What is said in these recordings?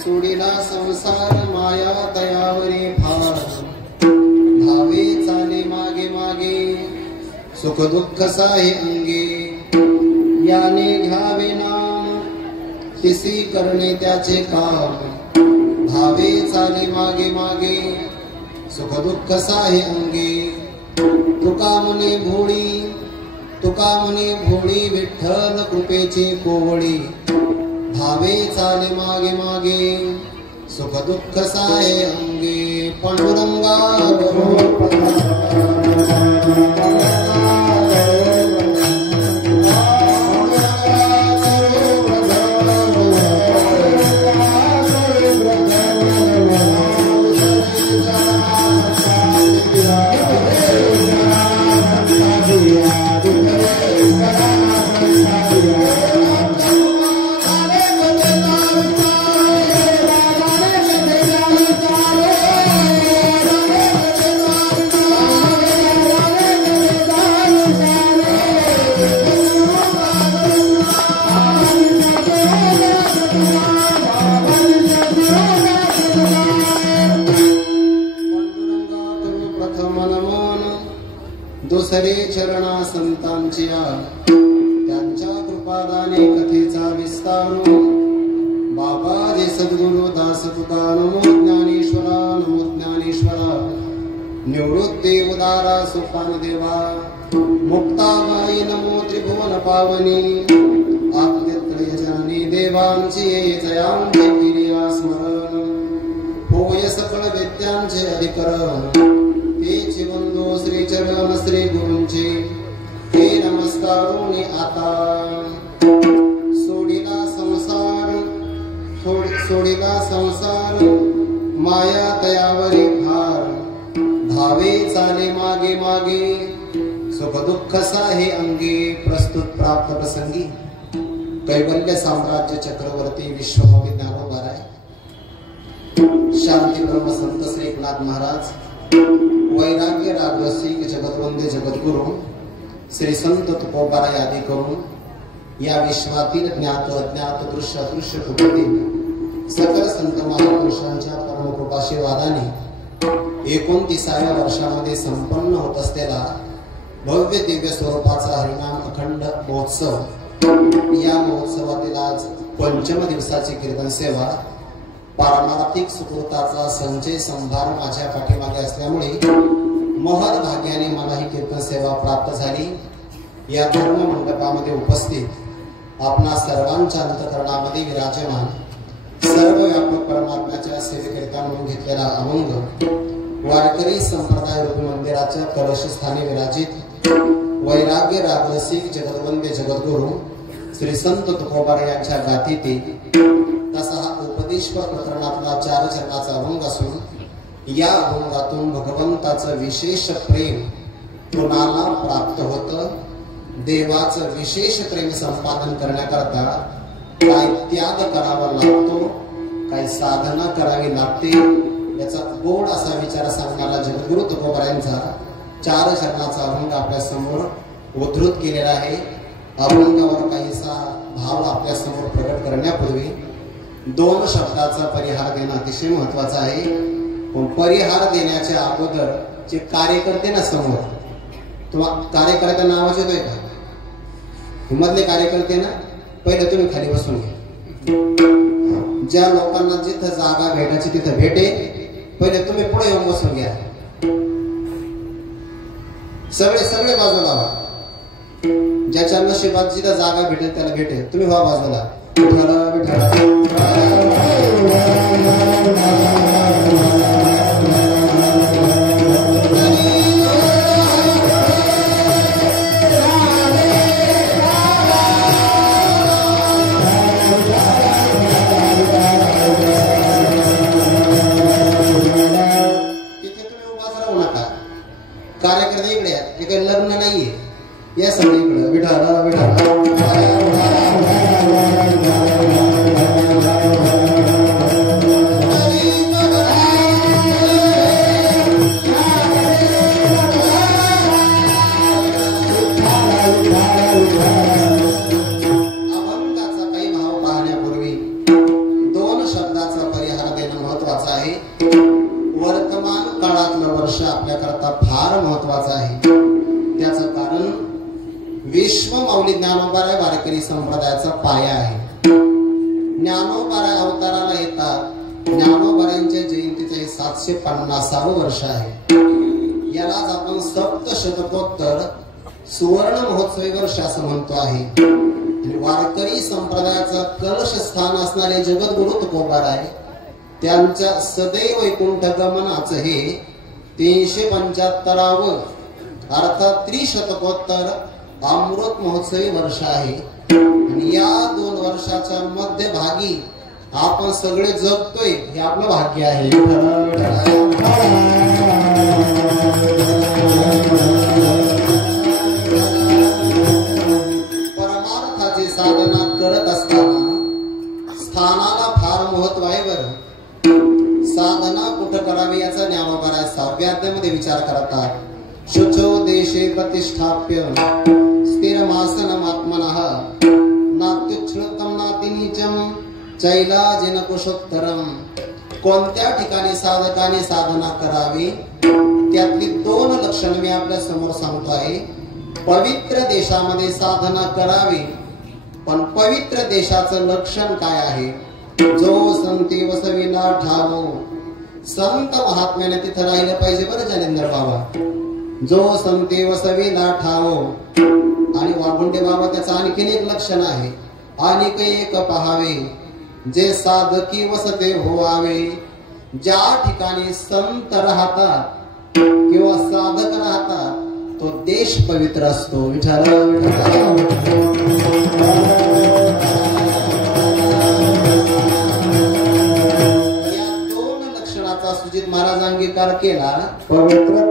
सोडिला संसार माया दयावरी फार धावे चाले मागे मागे सुख दुःख साहे अंगे याने घ्यावे नाम तिसी करणे त्याचे काम धावे चाले मागे मागे सुख दुःख साहे अंगे तुका म्हणे भोळी विठ्ठल कृपेची कोवळी धावे चाले मागे मागे सुख दुःख साहे अंगे पांडुरंगा दुसरे चरणा संतांच्या त्यांच्या कृपादाने कथेचा विस्तार बाबाजी सद्गुरु दास तुका नमो ज्ञानेश्वरा निवृत्ती उदारा सुपान देवा मुक्ताबाई नमो त्रिभुवन पावनी आद्यत्रय जननी देवांची जयांचे किरिया स्मरण होय सकळ विद्यांचे अधिकरण तेची बंधू श्री चरण श्री गुरूंचे हे नमस्कारोनी आता सोडिला संसार माया दयावरी भार धावे चाले मागे मागे सुख दुःख साहे अंगे प्रस्तुत प्राप्त प्रसंगी कैवल्य साम्राज्य चक्रवर्ती विश्वकवी ज्ञानोबा राय शांती ब्रह्म संत श्री एकनाथ महाराज वैराग्य रागरसिक जगतवंदे जगद्गुरु श्री संत तुकोबाराय आदी करून या विश्वातील ज्ञात अज्ञात दृश्य अदृश्य कुटुंबीन सकल संत महापुरुषांच्या परमकृपाशीर्वादाने 29व्या वर्षामध्ये संपन्न होत असलेला भव्य दिव्य स्वरूपाचा हरिनाम अखंड महोत्सव या महोत्सवातील आज पंचम दिवसाची कीर्तन सेवा पारमार्थिक सुकृताचा संचय संभार माझ्या पाठीमागे असल्यामुळे महद भाग्याने मला ही कीर्तन सेवा प्राप्त झाली। या धर्म मंडपामध्ये उपस्थित आपणा सर्वांच्या अंतःकरणामध्ये विराजमान सर्वव्यापक परमात्म्याच्या सेवेकरिता म्हणून घेतलेला अभंग वारकरी संप्रदाय रूपी मंदिराच्या कलशस्थानी विराजित वैराग्य रागरसिक जगतवंदे जगद्गुरु श्री संत तुकोबाराय यांच्या गाथीतील तसा हा उपदेशपर प्रकरणातला 4 चरणाचा अभंग असून या अभंगातून भगवंताचं विशेष प्रेम कुणाला प्राप्त होतं, देवाचं विशेष प्रेम संपादन करण्याकरता काय त्याग करावा लागतो, काय साधना करावी लागते याचा गोड असा विचार सांगणारा जगद्गुरु तुकोबारायांचा 4 चरणाचा अभंग आपल्या समोर उद्धृत केलेला आहे। अभंगावर काहीसा भाव आपल्या समोर प्रकट करण्यापूर्वी 2 शब्दाचा परिहार देणं अतिशय महत्त्वाचं आहे। पण परिहार देण्याच्या अगोदर जे कार्यकर्ते ना समोर तुम्हाला कार्यकर्त्या नावाचे येतोय का मधले कार्यकर्ते ना पहिले तुम्ही खाली बसून घ्या। ज्या लोकांना जिथं जागा भेटायची तिथं भेटे पहिले तुम्ही पुढे येऊन बसून घ्या। सगळे बाजूला व्हा। ज्याच्या नशिबात जिथं जागा भेटेल त्याला भेटेल तुम्ही व्हा बाजूला। कार्यकर्ते इकडे आहेत, काही लग्न नाहीये, या सगळीकडे विठाला विठाला आहे. वर्तमान काळातलं वर्ष आपल्याकरता फार महत्वाचं आहे. त्याचं कारण विश्वमाऊली ज्ञानोबाराय वारकरी संप्रदायाचा पाया आहे. ज्ञानोबाराय अवताराला येतात. ज्ञानोबारायांच्या जयंतीचे 750वं वर्ष आहे. यालाच आपण सप्तशतकोत्तर सुवर्ण महोत्सवी वर्ष असं म्हणतो आहे. वारकरी संप्रदायाचा कलश स्थान असणारे जगद्गुरु तुकोबाराय त्यांच्या सदैव वैकुंठ गमनाचं हे 375वं अर्थात त्रिशतकोत्तर अमृत महोत्सवी वर्ष आहे. आणि या 2 वर्षाच्या मध्यभागी आपण सगळे जगतोय हे आपलं भाग्य आहे. परमार्थाची साधना करत असताना स्थानाला फार महत्व आहे. बरं, साधना कुठं करावी याचा ज्ञानोबाराय 6व्या अध्यायामध्ये विचार करतात. शुचो देशे प्रतिष्ठाप्य स्थिरमासनमात्मनः नात्युच्छ्रुतं नातिनीचं चैलाजिन कुशोत्तरम. कोणत्या ठिकाणी साधकाने साधना करावी त्यातली 2 लक्षण मी आपल्या समोर सांगतो आहे. पवित्र देशामध्ये साधना करावी, पण पवित्र देशाचं लक्षण काय आहे? जो संती वसविला ठावो. संत महात्म्याने तिथं राहिलं पाहिजे. बरं जालिंदर बाबा, जो संती वसविला ठावो. आणि वाघुंडे बाबा त्याचं आणखीन एक लक्षण आहे. अनेक एक पहावे जे साधकी वसते होवावे. ज्या ठिकाणी संत राहतात किंवा साधक राहतात तो देश पवित्र असतो. विचार या 2 लक्षणाचा सुजित महाराज अंगीकार केला. पवित्र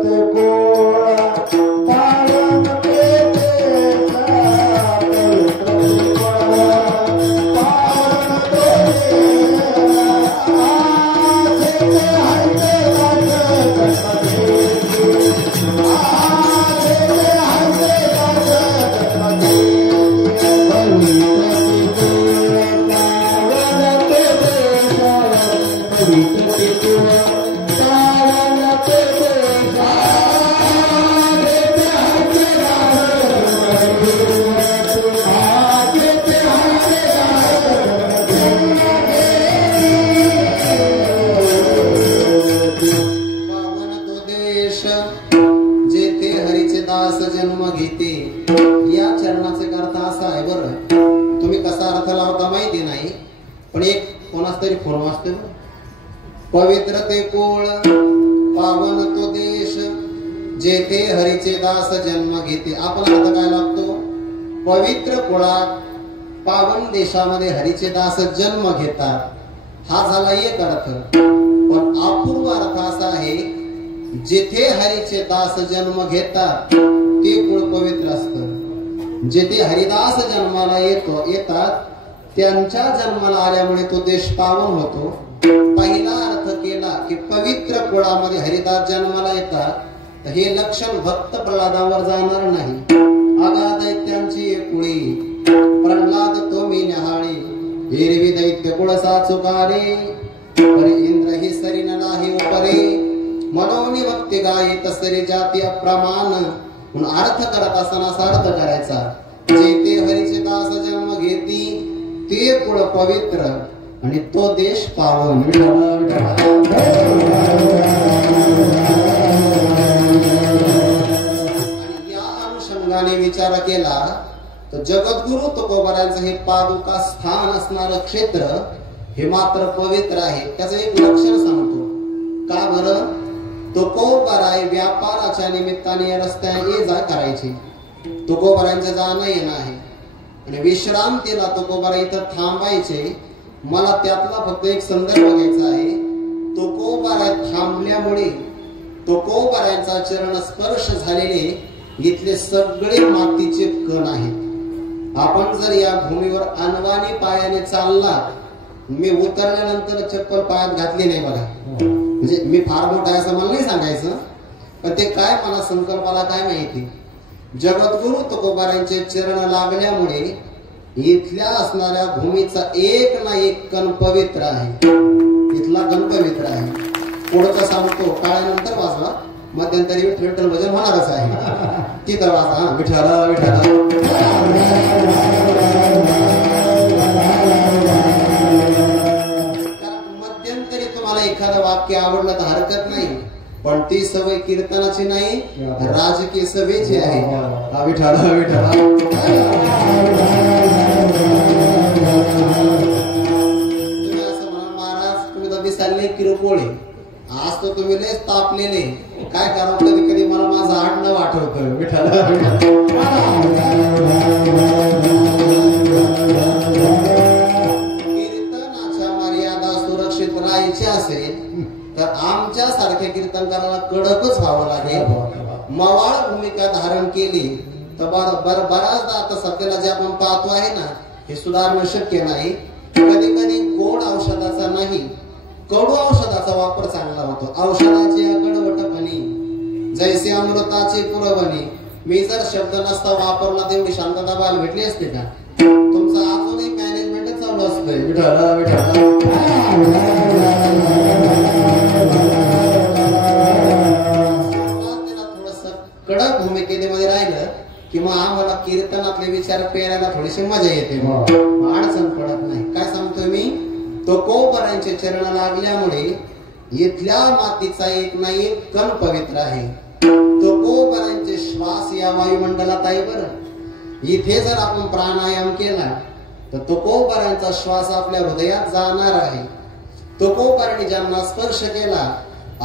पवित्र ते कुळ पावन तो देश जेथे हरीचे दास जन्म घेते. आपण अर्थ काय लागतो? पवित्र कुळात पावन देशामध्ये हरीचे दास जन्म घेतात. हा झाला एक अर्थ. पण अपूर्व अर्थ असा आहे, जेथे हरीचे दास जन्म घेतात ते कुळ पवित्र असतं. जेथे हरिदास जन्माला येतात त्यांच्या जन्माला आल्यामुळे तो देश पावन होतो. पहिला अर्थ केला की पवित्र कुळामध्ये हरिदास जन्माला येतात, तर हे लक्षण भक्त प्रल्हादावर जाणार नाही. आगा दैत्यांची कुळी प्रल्हाद तो मी न्याहाळी. हिरवी दैत्य कुळ साचुकारे परी इंद्र ही सरीन नाही उपरे. मनोनी भक्ती गाई तसरी जाती अप्रमाण. म्हणून अर्थ करत असताना अर्थ करायचा. जेथे हरीचे दास जन्म घेती ते कुळ पवित्र आणि तो देश पावन. या अनुषंगाने विचार केला तर जगद्गुरु तुकोबारायांचं हे पादुका स्थान असणारं क्षेत्र हे मात्र पवित्र आहे. त्याचं एक लक्षण सांगतो. का बरं? तुकोबाराय व्यापाराच्या निमित्ताने या रस्त्याने ये जा करायची. तुकोबारायांचं जाणं येणं आहे आणि विश्रांतीला तुकोबाराय इथं थांबायचे. मला त्यातला फक्त एक संदर्भ घ्यायचा आहे. तुकोबाराय थांबल्यामुळे तुकोबारायांचा चरण स्पर्श झालेले इथले सगळे मातीचे कण आहेत. आपण जर या भूमीवर अनवाणी पायाने चालला, मी उतरल्यानंतर चप्पल पायात घातली नाही बघा. म्हणजे मी फार मोठा आहे असं मला नाही सांगायचं, पण ते काय मला संकल्पाला काय माहिती. जगद्गुरु तुकोबारायांचे चरण लागल्यामुळे इथल्या असणाऱ्या भूमीचा एक ना एक कण पवित्र आहे. इथला गणपवित्र आहे. पुढचा सांगतो काळानंतर वाजवा, मध्यंतरी विठ्ठल भजन होणारच आहे. ती तर वाजवा विठ्ठला विठ्ठला. मध्यंतरी तुम्हाला एखादं वाक्य आवडलं तर हरकत नाही, पण ती सवय कीर्तनाची नाही, राजकीय सवयीची आहे. विठ्ठला विठ्ठला. तुम्ही असं म्हणा महाराज तुम्ही तर दिसायला किरकोळ आहे, आज तर तुम्ही लयच तापलेले, काय करावं कधी कधी मला माझं आडनाव आठवतं. विठ्ठला कीर्तनाच्या मर्यादा सुरक्षित राहायची असेल तर आमच्या सारख्या कीर्तनकाराला कडकच व्हावं लागेल. मवाळ भूमिका धारण केली तर बराचदा आता सध्याला जे आपण पाहतो आहे ना, हे सुधारणं शक्य नाही. कधी कधी गोड औषधाचा नाही, कडू औषधाचा वापर चांगला होतो. औषधाचे कडवटपणी जैसे अमृताचे पुरवणी. मी जर शब्द नसता वापरला तेवढी शांतता बाल भेटली असते का? तुमचं अजूनही मॅनेजमेंटच चालू असतंय. विठ्ठला विठ्ठला. कडक भूमिकेमध्ये राहिलं किंवा आम्हाला कीर्तनातले विचार पेरायला थोडीशी मजा येते, अडचण पडत नाही. काय सांगतोय मी, तुकोबरांचे चरण लागल्यामुळे इथल्या मातीचा एक ना एक कण पवित्र आहे. तुकोबरांचे श्वास या वायुमंडलात आहे. बरं इथे जर आपण प्राणायाम केला तर तुकोबरांचा श्वास आपल्या हृदयात जाणार आहे. तुकोबरांनी ज्यांना स्पर्श केला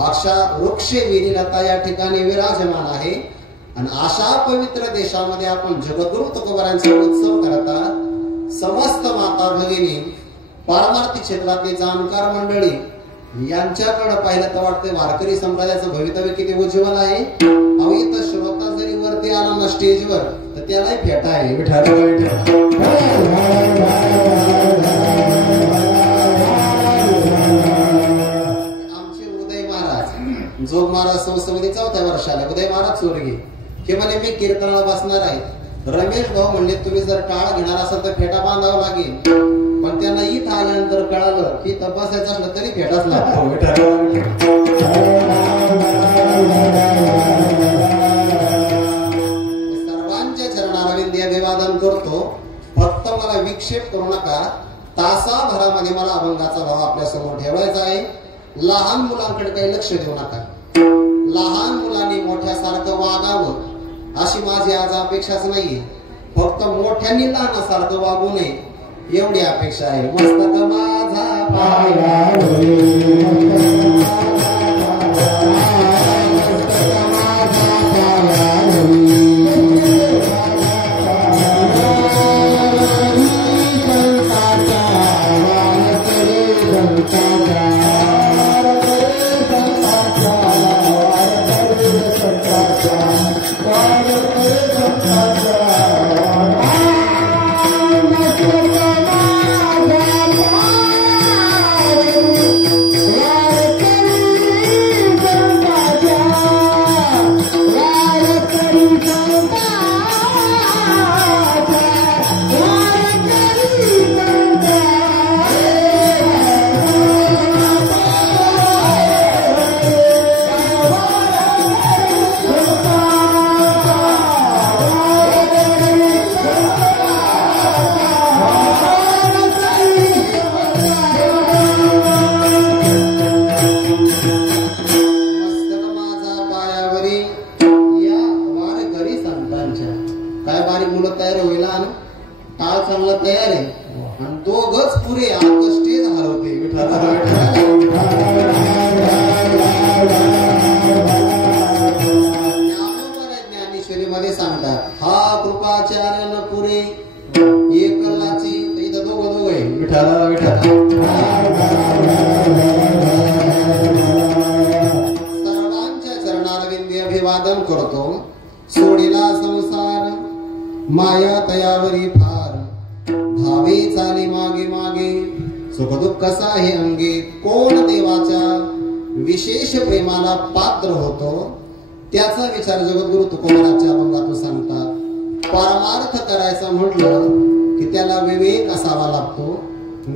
अशा वृक्षे विलीलता या ठिकाणी विराजमान आहे. आणि अशा पवित्र देशामध्ये आपण जगद्गुरु तुकोबरांचा उत्सव करतात. समस्त माता भगिनी, पारमार्थी क्षेत्रातली जाणकार मंडळी यांच्याकडे पाहिलं तर वाटतंय वारकरी संप्रदायाचं भवितव्य किती उज्ज्वल आहे. अवैध श्रोता जरी वरती आला ना स्टेजवर तर त्यालाही फेटा आहे. आमचे उदय महाराज जोग महाराज संस्थेमध्ये 4थ्या वर्षाला उदय महाराज चोरगे हे म्हणे मी कीर्तनाला बसणार आहे. रमेश भाऊ म्हणले तुम्ही जर टाळ घेणार असाल तर फेटा बांधावा लागेल. पण त्यांना इथं आल्यानंतर कळालं की तपासायचं असलं तरी फेटाच लागतो. सर्वांच्या चरणारविंदी अभिवादन करतो. फक्त मला विक्षेप करू नका. तासाभरामध्ये मला अभंगाचा भाव आपल्या समोर ठेवायचा आहे. लहान मुलांकडे काही लक्ष देऊ नका. लहान मुलांनी मोठ्यासारखं वागावं अशी माझी आज अपेक्षाच नाहीये. फक्त मोठ्यांनी लहानासारखं वागू नये एवढी अपेक्षा आहे. मस्तक माझा माया तयावरी फार भावे चाले मागे मागे सुख दुःख साहे अंगे. कोण देवाच्या विशेष प्रेमाला पात्र होतो त्याचा विचार जगद्गुरु तुकोबराच्या अभंगातून सांगतात. परमार्थ करायचा म्हटलं की त्याला विवेक असावा लागतो.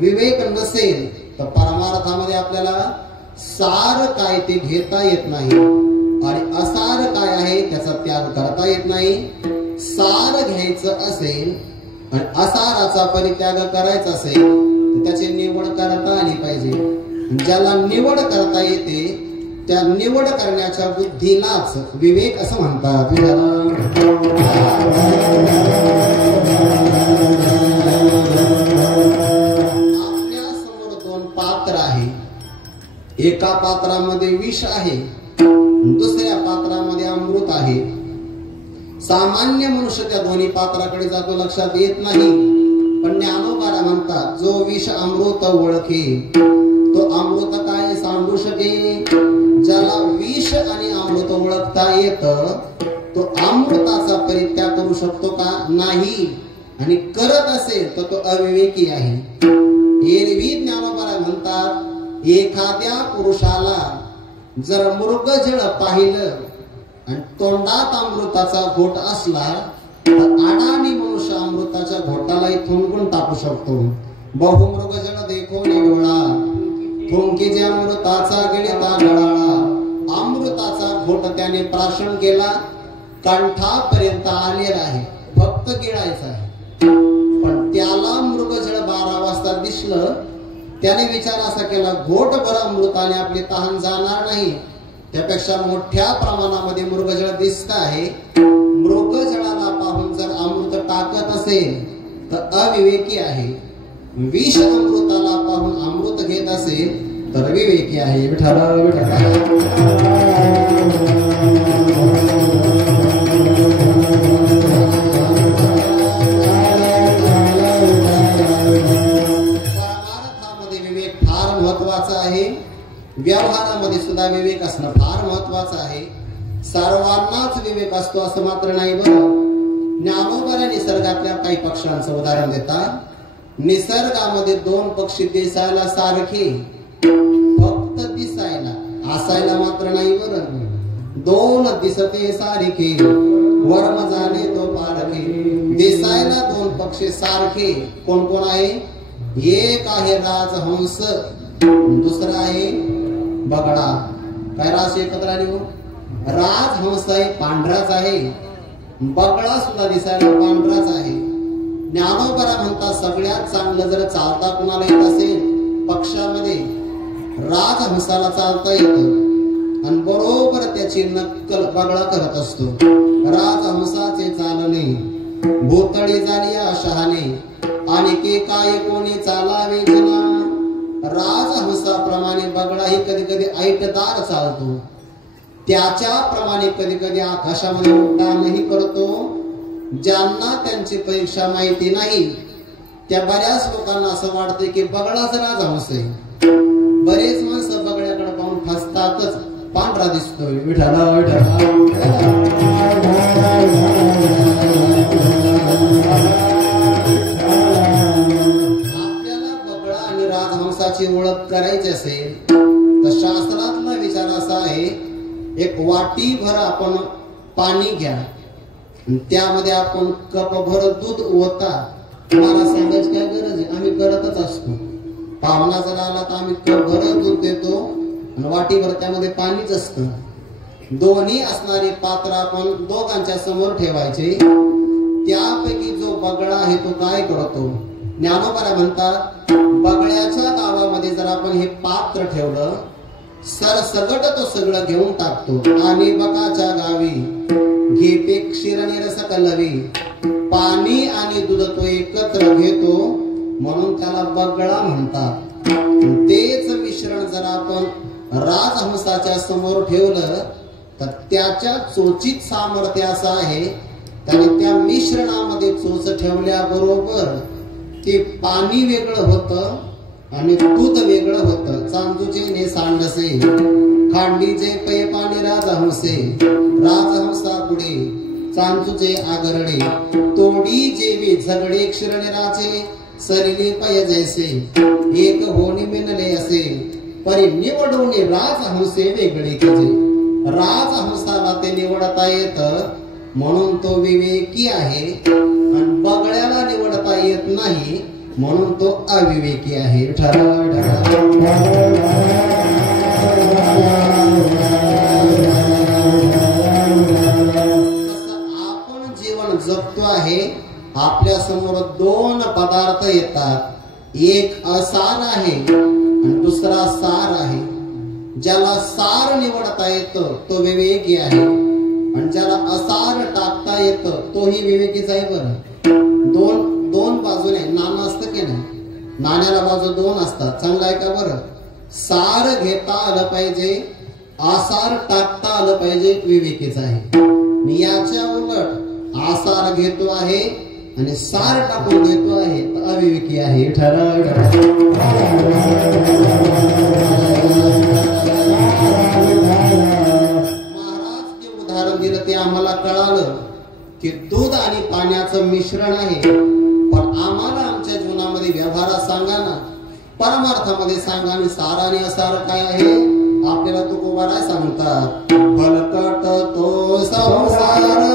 विवेक नसेल तर परमार्थामध्ये आपल्याला सार काय ते घेता येत नाही आणि असार काय आहे त्याचा त्याग करता येत नाही. सार घ्यायचं असेल आणि असाराचा परित्याग करायचा असेल तर त्याची निवड करता आली पाहिजे. ज्याला निवड करता येते त्या निवड करण्याच्या बुद्धीलाच विवेक असं म्हणतात. आपल्या समोर दोन पात्र आहे. एका पात्रामध्ये विष आहे, दुसऱ्या पात्रामध्ये अमृत आहे. सामान्य मनुष्य त्या दोन्ही पात्राकडे जातो, लक्षात येत नाही. पण ज्ञानोबा म्हणतात जो विष अमृत ओळखे तो अमृत काय सांगू शके. ज्याला विष आणि अमृत ओळखता येत तो अमृताचा परित्याग करू शकतो का? नाही. आणि करत असेल तर तो अविवेकी आहे. एरवी ज्ञानोबा म्हणतात एखाद्या पुरुषाला जर मृगजळ पाहिलं आणि तोंडात अमृताचा घोट असला तर अडाणी मनुष्य अमृताच्या घोटाला थुंकून टाकू शकतो. बहुमृगजळ देखो निडोळा थुंकी जे अमृताचा गिळता गळाळा. अमृताचा घोट त्याने प्राशन केला, कंठापर्यंत आलेला आहे, फक्त गिळायचा आहे. पण त्याला मृगजळ 12 वाजता दिसलं, त्याने विचार असा केला घोटभर अमृताने आपली तहान जाणार नाही, त्यापेक्षा मोठ्या प्रमाणामध्ये मृगजळ दिसत आहे. मृगजळाला पाहून जर अमृत टाकत असेल तर अविवेकी आहे. विष अमृताला पाहून अमृत घेत असेल तर विवेकी आहे. विठ्ठल परमार्थामध्ये विवेक फार महत्वाचा आहे. व्यवहारामध्ये सुद्धा विवेक असणं फार महत्वाचं आहे. सर्वांनाच विवेक असतो असं मात्र नाही बरं. ज्ञानोबा निसर्गातल्या काही पक्ष्यांचं उदाहरण देतात. निसर्गामध्ये 2 पक्षी दिसायला सारखे, फक्त दिसायला, असायला मात्र नाही बरं. 2 दिसते सारखे वर्म जाणे तो पारखे. दिसायला 2 पक्षी सारखे कोण कोण आहे? एक आहे राजहंस, दुसरा आहे बगडा. काय रास एकत्र आली हो? राजहंस आहे पांढराच आहे, बगळा सुद्धा दिसायला पांढराच आहे. ज्ञानोबा म्हणतात सगळ्यात चांगलं जर चालता कुणाला येत असेल पक्षामध्ये राजहंसाला चालता येतं आणि बरोबर त्याची नक्कल बगळा करत असतो. राजहंसाचे चालणे भोतळी झाली शहाणे आणि के काय कोणी चालावे जना. राजहंसाप्रमाणे बगळाही कधी कधी ऐटदार चालतो. त्याच्याप्रमाणे कधी कधी आकाशामध्ये उड्डाणही करतो. ज्यांना त्यांची परीक्षा माहिती नाही त्या बऱ्याच लोकांना असं वाटतं की बगळाच राजहंस आहे. बरेच माणसं बगळ्याकडे पाहून फसतातच, पांढरा दिसतोय. विठ्ठल आपल्याला बगळा आणि राजहंसाची ओळख करायची असेल तर शास्त्रातला विचार असा आहे, एक वाटीभर आपण पाणी घ्या, त्यामध्ये आपण कपभर दूध ओता. मला सांगायची काय गरज आहे, आम्ही करतच असतो. पाहुणा जर आला तर आम्ही कपभर दूध देतो आणि वाटीभर त्यामध्ये पाणीच असतं. दोन्ही असणारे पात्र आपण दोघांच्या समोर ठेवायचे. त्यापैकी जो बगळा आहे तो काय करतो? ज्ञानोबा म्हणतात बगळ्याच्या गावामध्ये जर आपण हे पात्र ठेवलं सरसगट तो सगळं घेऊन टाकतो. आणि बकाच्या गावी घेते क्षीरणी रस कलवी. पाणी आणि दूध तो एकत्र घेतो म्हणून त्याला बगळा म्हणतात. तेच मिश्रण जर आपण राजहंसाच्या समोर ठेवलं तर त्याच्या चोचीत सामर्थ्य असं आहे, त्याने त्या मिश्रणामध्ये चोच ठेवल्याबरोबर ते पाणी वेगळं होतं आणि दूध वेगळं होतं. चांदूचे ने सांडसे खांडीचे पै पाणी राजहंसे. राजहंसा पुढे चांदूचे आगरडे तोडी जेवी झगडे क्षीरनिराचे सरिले पय जैसे एक होणी मिनले असे परी निवडून राजहंसे वेगळे केले. राजहंसाला ते निवडता येत म्हणून तो विवेकी आहे आणि बगळ्याला निवडता येत नाही म्हणून तो अविवेकी आहे. आपण जीवन जगतो आहे, आपल्या समोर दोन पदार्थ येतात, एक असार आहे आणि दुसरा सार आहे. ज्याला सार निवडता येतं तो विवेकी आहे आणि ज्याला असार टाकता येतं तोही विवेकीच आहे. बरं, दोन बाजूने नाणं असतं की नाही, नाण्याला बाजू दोन असतात. चांगलं आहे का? बरं, सार घेता आलं पाहिजे, आसार टाकता आलं पाहिजे, विवेकीच आहे. याच्या उलट आसार घेतो आहे आणि सार टाकून देतो आहे तर अविवेकी आहे. महाराज जे उदाहरण दिलं ते आम्हाला कळालं की दूध आणि पाण्याचं मिश्रण आहे. पण आम्हाला आमच्या जीवनामध्ये व्यवहारात सांगा ना, परमार्थामध्ये सांगा आणि सार आणि असार काय आहे. आपल्याला तुकोबाराय सांगतात, फलकट तो संसार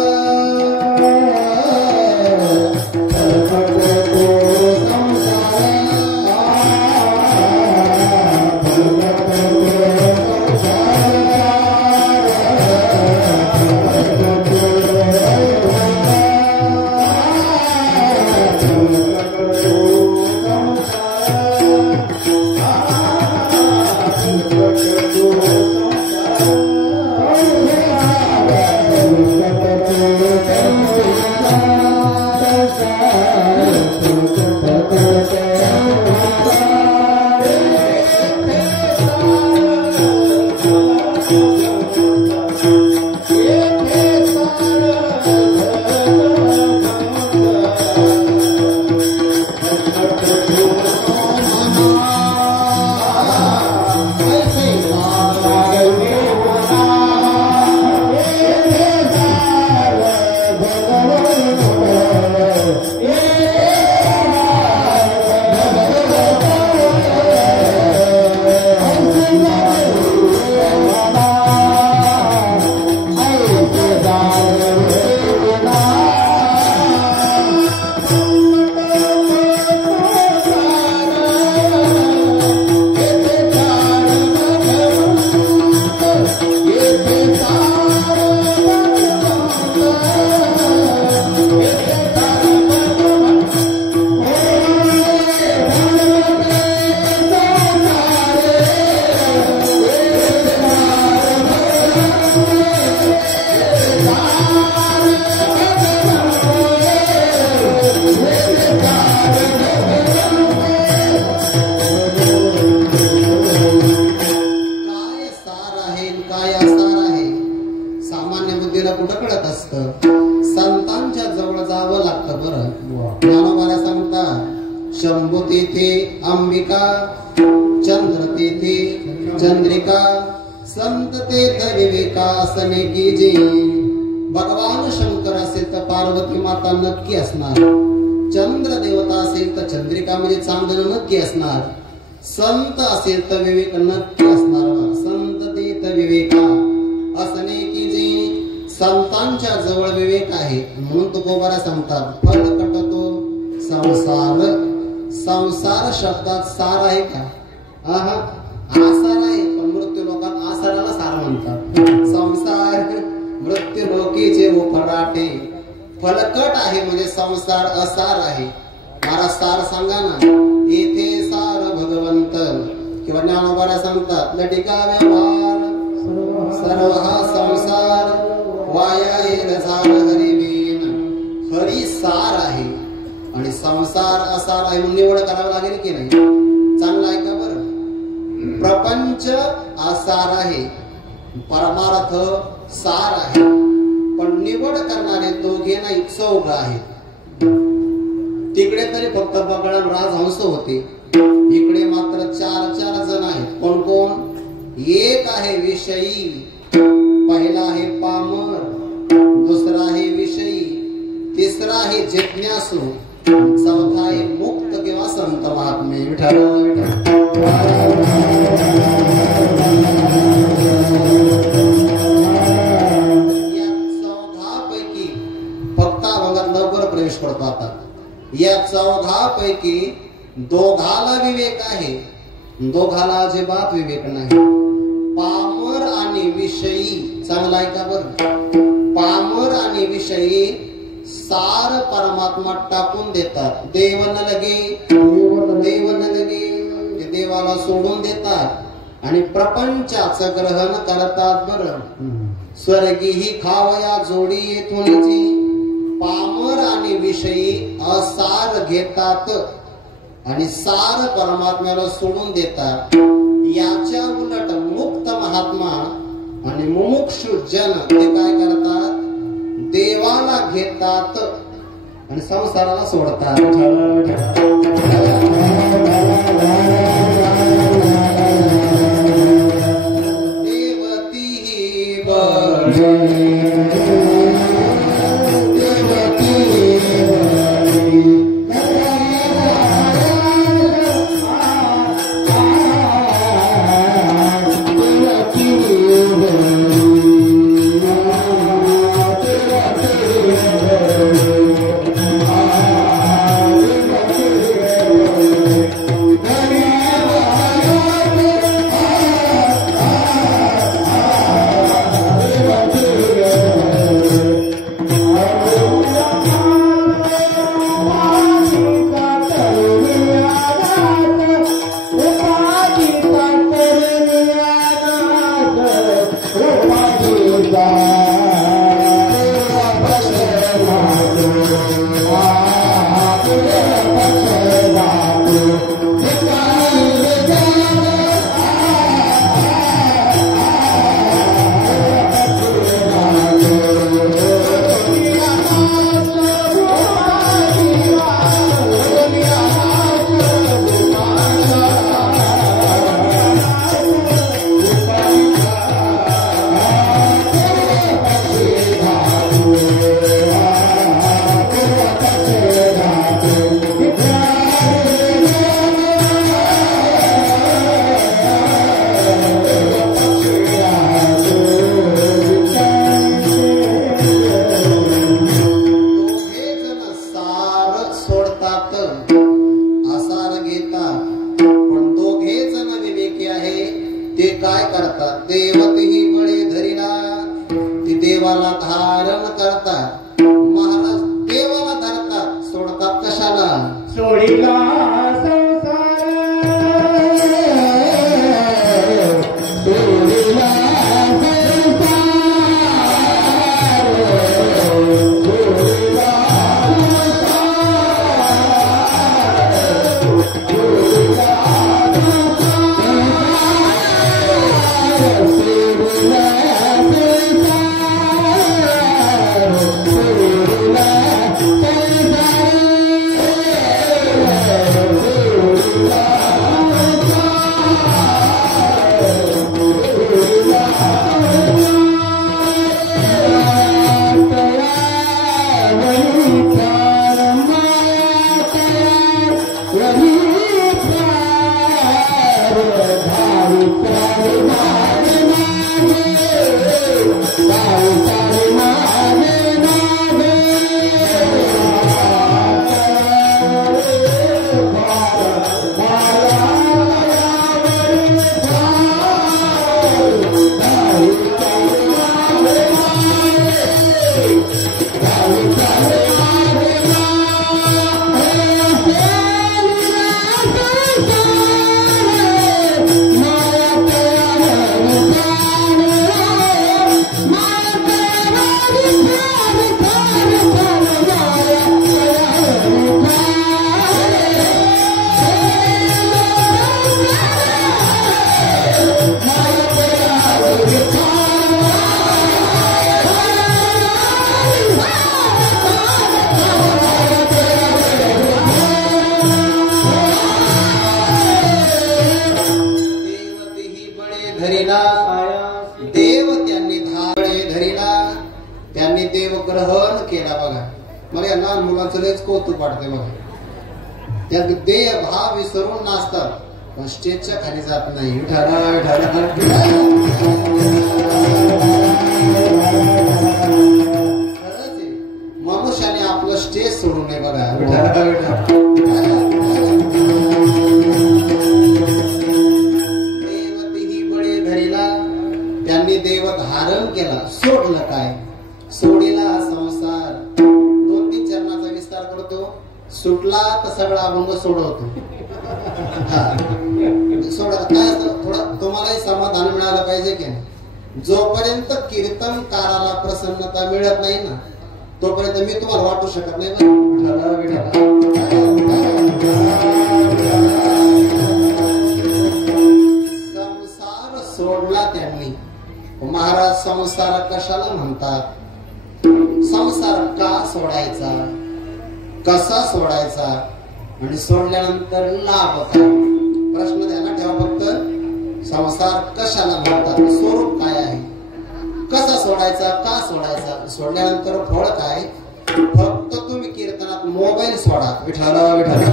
शंभू तेथे अंबिका, चंद्र तेथे चंद्रिका, संत तेथ विवेकासने की जे. भगवान शंकर असेल तर पार्वती माता नक्की असणार, चंद्र देवता असेल तर चंद्रिका म्हणजे चांदण नक्की असणार, संत असेल तर विवेक नक्की असणार. संत तेथ विवेका असणे की जे, संतांच्या जवळ विवेक आहे. म्हणून तुकोबारा सांगतात, फल कटतो संसार. संसार शब्दात सार आहे का? आसार आहे, पण मृत्यू लोकात आसाराला सार म्हणतात. संसार मृत्यू लोकीचे फराटे. फलकट आहे म्हणजे संसार असार आहे. मला सार सांगा ना. येथे सार भगवंत किंवा ज्ञानोबाला सांगतात, लटिका व्यवहार सर्व हा संसार वाया येल झाल हरिबीन. हरी सार आहे आणि संसार असार आहे, म्हणून निवड करावं लागेल की नाही? चांगला आहे का? बरं, प्रपंच असार आहे, परमार्थ सार आहे, पण निवड करणारे दोघे नाही, चौघ आहेत. तिकडे तरी फक्त बगळान राजहंस होते, इकडे मात्र 4 जण आहेत. कोण कोण? एक आहे विषयी, पहिला आहे पामर, दुसरा आहे विषयी, तिसरा आहे जिज्ञासू, चौथा आहे मुक्त किंवा संत महात्मे. विठ्ठल या चौघापैकी फक्त अभंगात लवकर प्रवेश करतो. आता या चौघापैकी विवेक आहे, दोघाला अजिबात विवेक नाही. पामर आणि विषयी, चांगला ऐका बरं, पामर आणि विषयी सार परमात्मा टाकून देतात. देव न लगे ते देवाला सोडून देतात आणि प्रपंचाचं ग्रहण करतात. बरं, स्वर्गी ही खावया जोडी येथूनची. पामर आणि विषयी असार घेतात आणि सार परमात्म्याला सोडून देतात. याच्या उलट मुक्त महात्मा आणि मुमुक्षु जन ते काय करतात, देवाला घेतात आणि संसाराला सोडतात. देवती बळी देवाला धारण करतात. महाराज देवाला धरतात, सोडतात कशाला, सोडीला संसार, सोडीला देव त्यांनी धाळे धरिला, त्यांनी देव ग्रहण केला. बघा, मला या लहान मुलांचं लयच कौतुक वाटते. बघा, त्या देह भाव विसरून नाचतात, पण स्टेजच्या खाली जात नाही. मनुष्याने आपलं स्टेज सोडून नये. बघा, धरिला त्यांनी देव धारण केला. सोडलं काय? सोडिला संसार. 2-3 चरणाचा विस्तार करतो. सुटला तर सगळा अभंग सोडवतो. सोडा काय थोडं तुम्हालाही समाधान मिळालं पाहिजे की नाही. जोपर्यंत कीर्तनकाराला प्रसन्नता मिळत नाही ना तोपर्यंत मी तुम्हाला वाटू शकत नाही. संसार सोडला त्यांनी. महाराज संसार कशाला म्हणतात? संसार का सोडायचा, कसा सोडायचा आणि सोडल्यानंतर लाभ काय? प्रश्न ध्यानात ठेवा फक्त. संसार कशाला म्हणतात, स्वरूप काय आहे, कसा सोडायचा, का सोडायचा, सोडल्यानंतर फळ काय? फक्त तुम्ही कीर्तनात मोबाईल सोडा. विठाला विठाला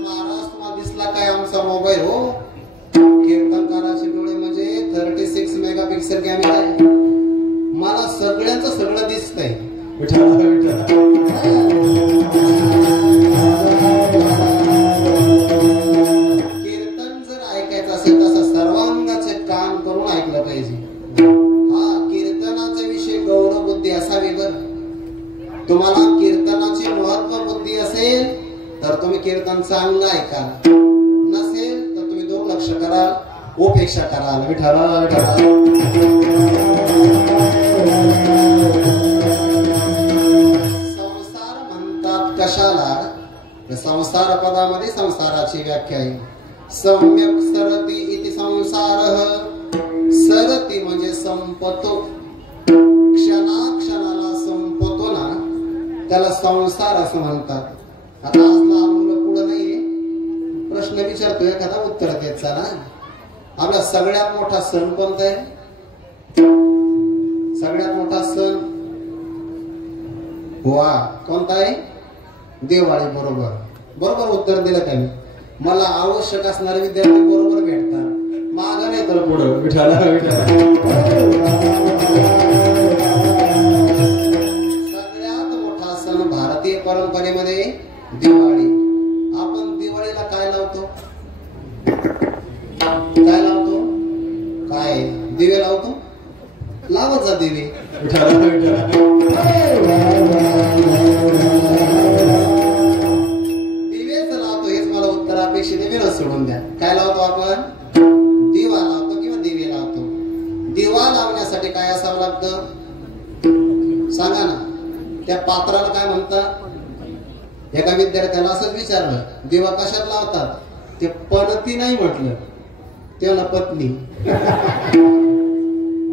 महाराज तुम्हाला दिसला काय आमचा मोबाईल? हो, कीर्तनकाराचे डोळे म्हणजे 36 मेगापिक्सल कॅमेरा आहे. मला सगळ्यांचं सगळं दिसतंय. विठाला विठाला कीर्तन जर ऐकायचं असेल तसं सर्वांगाचे कान करून ऐकलं पाहिजे. हा कीर्तनाचा विषय गौरव बुद्धी असावी. बर तुम्हाला कीर्तनाची महत्व बुद्धी असेल तर तुम्ही कीर्तन चांगलं ऐकाल, नसेल तर तुम्ही दुर्लक्ष कराल, उपेक्षा कराल. विठाला विठाला संसार म्हणतात कशाला? संसार पदामध्ये संसाराची व्याख्या आहे. सम्यक सरति इति संसारः. सरति म्हणजे संपतो, क्षणाक्षणाला संपतो ना त्याला संसार असं म्हणतात. आता आज लहान मुलं पुढे नाहीये, प्रश्न विचारतो एखादा उत्तर द्यायचा ना. आपला सगळ्यात मोठा सण कोणता आहे? सगळ्यात मोठा सण वा कोणता आहे? दिवाळी. बरोबर बरोबर उत्तर दिलं त्यांनी. मला आवश्यक असणारे विद्यार्थी बरोबर भेटतात, माग नाही तर पुढं. विठाला विठाला सगळ्यात मोठा सण भारतीय परंपरेमध्ये दिवाळी. आपण दिवाळीला काय लावतो? काय लावतो? काय दिवे लावतो? लावत जा दिवे. दिवेच लावतो हेच मला उत्तर अपेक्षित आहे. विनोद सोडून द्या. काय लावतो आपण? दिवा लावतो किंवा दिवे लावतो. दिवा लावण्यासाठी काय असावं लागतं सांगा ना. त्या पात्राला काय म्हणतात? एका विद्यार्थ्याला असंच विचारलं, दिवा कशात लावतात? ते पणती नाही म्हटलं, तेव्हा पत्नी.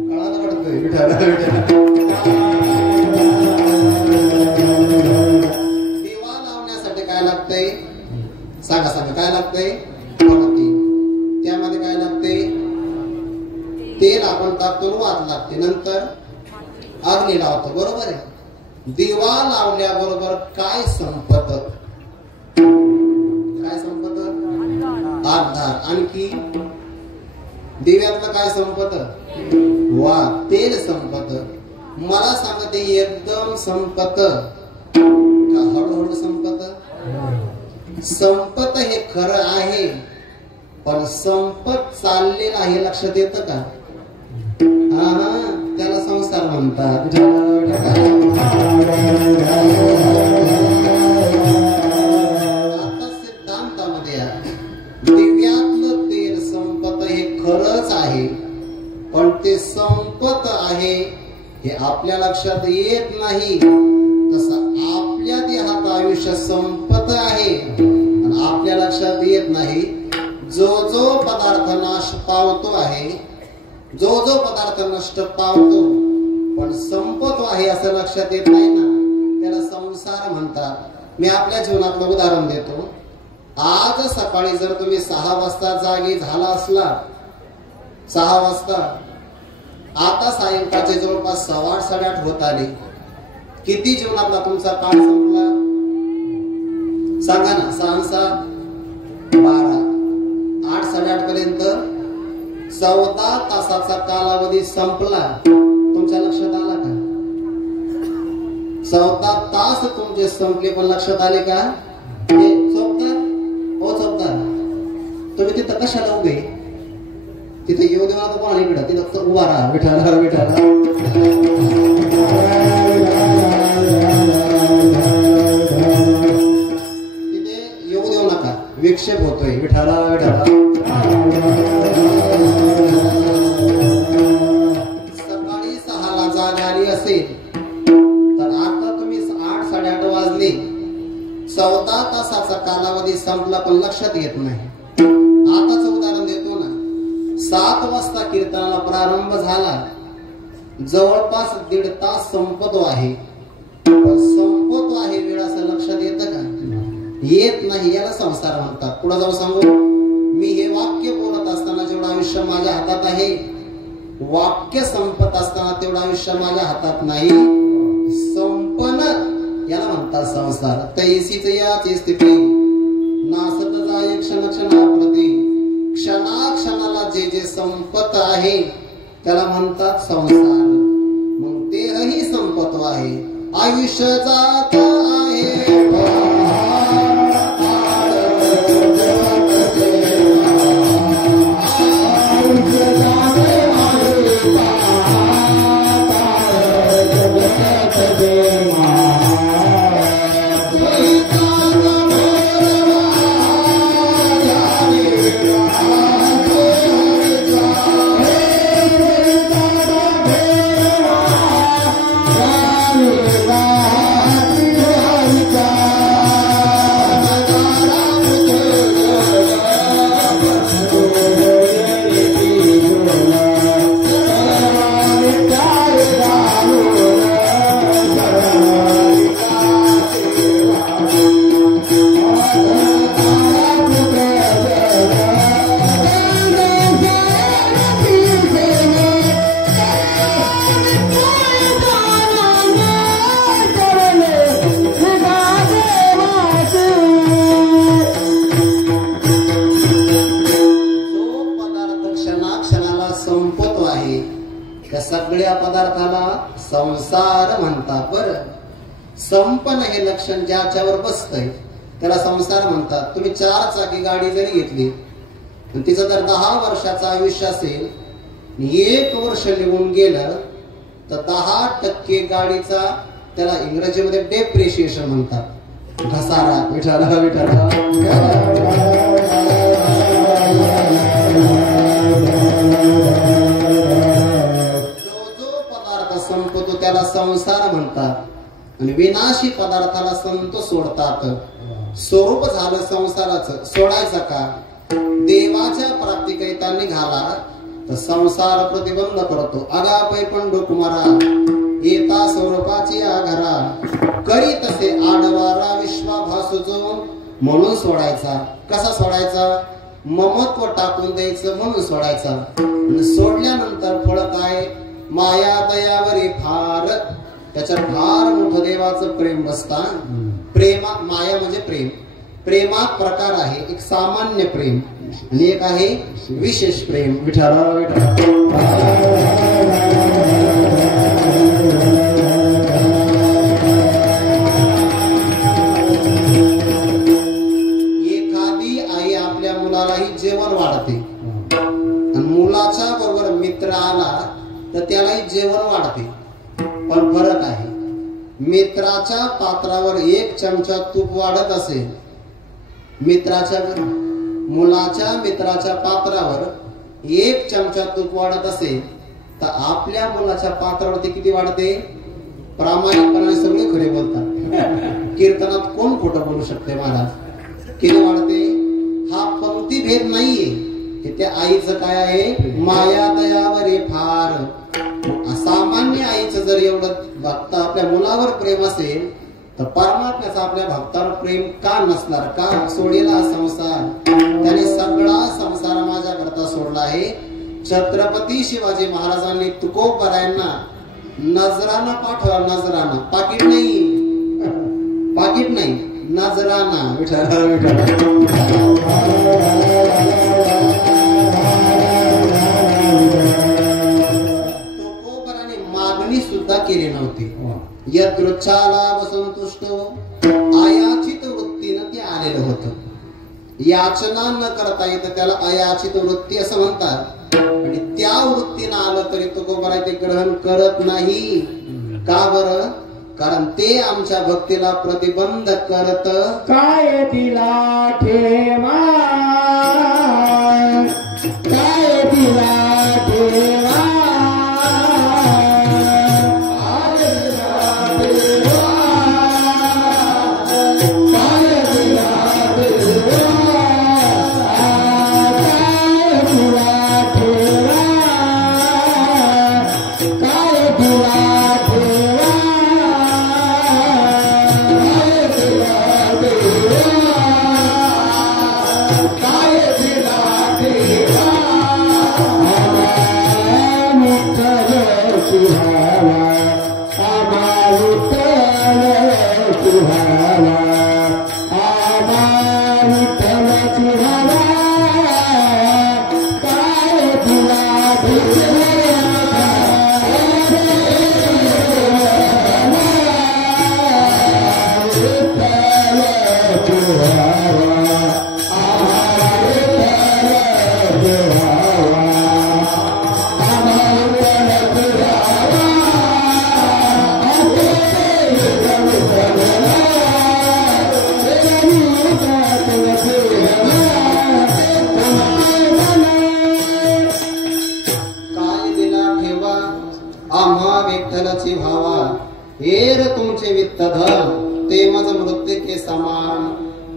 कळालं वाटतंय? दिवा लावण्यासाठी काय लागतंय सांगा सांगा. काय लागतंय? पणती. त्यामध्ये काय लागतंय? तेल आपण टाकतो, वात लागते, नंतर अग्नी लावतो. बरोबर आहे. दिवा लावल्याबरोबर काय संपत? काय संपत? आधार. आणखी दिव्यातलं काय संपत? वा तेल संपत. मला सांगते एकदम संपत का हळूहळू संपत? संपत हे खरं आहे, पण संपत चाललेलं आहे लक्षात येतं का? हा त्याला संसार म्हणतात. आता सिद्धांतामध्ये दिव्यातलं तेल संपत हे खरंच आहे, पण ते संपत आहे हे आपल्या लक्षात येत नाही. तसं आपल्या देहात आयुष्य संपत आहे आणि आपल्या लक्षात येत नाही. जो जो पदार्थ नाश पावतो आहे, जो जो पदार्थ नष्ट पावतो पण संपतो आहे असं लक्षात येत नाही ना, त्याला संसार म्हणतात. मी आपल्या जीवनातलं उदाहरण देतो. आज सकाळी जर तुम्ही 6 वाजता जागी झाला असला, 6 वाजता, आता सायंकाळचे जवळपास 7:15 7:30 होत आले, किती जीवनातला तुमचा काळ संपला सांगा ना? 6 6 12 8 8:30 पर्यंत 14 तासाचा कालावधी संपला. तुमच्या लक्षात आला का? 14 तास तुमचे संपले, पण लक्षात आले का? चौकदार ओ चौकदार, तुम्ही तिथं कशाला उभे? तिथे येऊ देऊ नका कोणाला इकडं, तिथं उभा राहा. विठाला विठाला तिथे येऊ देऊ नका, विक्षेप होतोय. विठाला विठाला सकाळी 6ला जाग आली असेल तर आता तुम्ही 8 साडेआठ वाजले, 14 तासाचा कालावधी संपला पण लक्षात येत नाही. आताच उदाहरण देतो ना, 7 वाजता कीर्तनाला प्रारंभ झाला, जवळपास 1.5 तास संपतो आहे. संपतो आहे वेळ असं लक्षात येतं का? येत नाही. याला संसार म्हणतात. पुढे जाऊ सांगू. मी हे वाक्य बोलत असताना जेवढं आयुष्य माझ्या हातात आहे, वाक्य संपत असताना तेवढं आयुष्य माझ्या हातात नाही. संपन याला म्हणतात संसार. तैसीच याची स्थिती नासत जाय क्षण क्षणाप्रती, क्षणाक्षणाला जे जे संपत आहे त्याला म्हणतात संसार. मग देहही संपतो आहे, आयुष्य जात आहे. सगळ्या पदार्थाला संसार म्हणतात. बर, संपन हे लक्षण ज्याच्यावर बसतंय त्याला संसार म्हणतात. तुम्ही 4 चाकी गाडी जरी घेतली आणि तिचं जर 10 वर्षाचं आयुष्य असेल, 1 वर्ष निघून गेलं तर 10% गाडीचा त्याला इंग्रजीमध्ये डेप्रिशिएशन म्हणतात. घसारा. विठाला विठाला संपतो त्याला संसार म्हणतात. आणि विनाशी पदार्थाला संत सोडतात. स्वरूप झालं संसाराचं, सोडायचं का? देवाच्या प्राप्तिकरिता निघाला तर संसार प्रतिबंध करतो. अगापै पंडू कुमारा येता स्वरूपाची आघारा, करी तसे आडवारा विश्वाभासू जो, म्हणून सोडायचा. कसा सोडायचा? ममत्व टाकून द्यायचं म्हणून सोडायचा. आणि सोडल्यानंतर फळ काय? माया दयावरी फार, त्याच्यात फार मोठं देवाचं प्रेम बसता. प्रेमा माया म्हणजे प्रेम. प्रेमात प्रकार आहे. एक सामान्य प्रेम आणि एक आहे विशेष प्रेम. विठाला एखादी आई आपल्या मुलालाही जेवण वाढते आणि मुलाच्या बरोबर मित्र आला तर त्यालाही जेवण वाढते. पण फरक आहे, मित्राच्या पात्रावर 1 चमचा तूप वाढत असेल, मुलाच्या मित्राच्या पात्रावर 1 चमचा तूप वाढत असेल तर आपल्या मुलाच्या पात्रावरती किती वाढते? प्रामाणिकपणाने सगळे खरे बोलतात. कीर्तनात कोण खोटं बोलू शकते महाराज? किती वाढते? हा पंक्ती भेद नाहीये. त्या आईचं काय आहे? माया दयावरी फार. सामान्य आईचं जर एवढं भक्त आपल्या मुलावर प्रेम असेल तर परमात्म्याचा आपल्या भक्तावर प्रेम का नसणार? का सोडलेला संसार? त्याने सगळा संसार माझ्या करता सोडला आहे. छत्रपती शिवाजी महाराजांनी तुकोबरायांना नजराना पाठवा. नजराना, पाकिट नाही, पाकिट नाही, नजराना. विठ्ठल विठ्ठल सुद्धा केली नव्हती. यदृच्छाला वसंतुष्ट आयाचित वृत्तीनं ते आले होतं. याचना न करता येतं त्याला अयाचित वृत्ती असं म्हणतात. आणि त्या वृत्तीनं आलं तरी तुकोबराय ते ग्रहण करत नाही. का बरं? कारण ते आमच्या भक्तीला प्रतिबंध करत. काय दिला ठेवा, काय दिला ठेवा,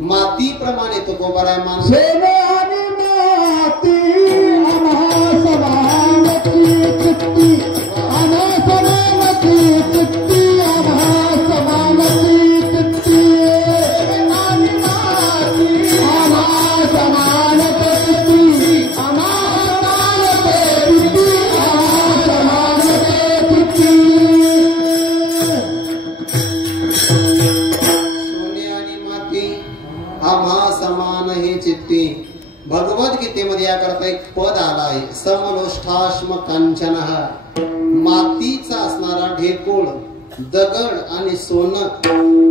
मातीप्रमाणे तुकोबराय माणूस भगवद्गीतेमध्ये याकरता एक पद आलाय. समलोष्ठाश्म कांचन. मातीचा असणारा ढेकूळ, दगड आणि सोनं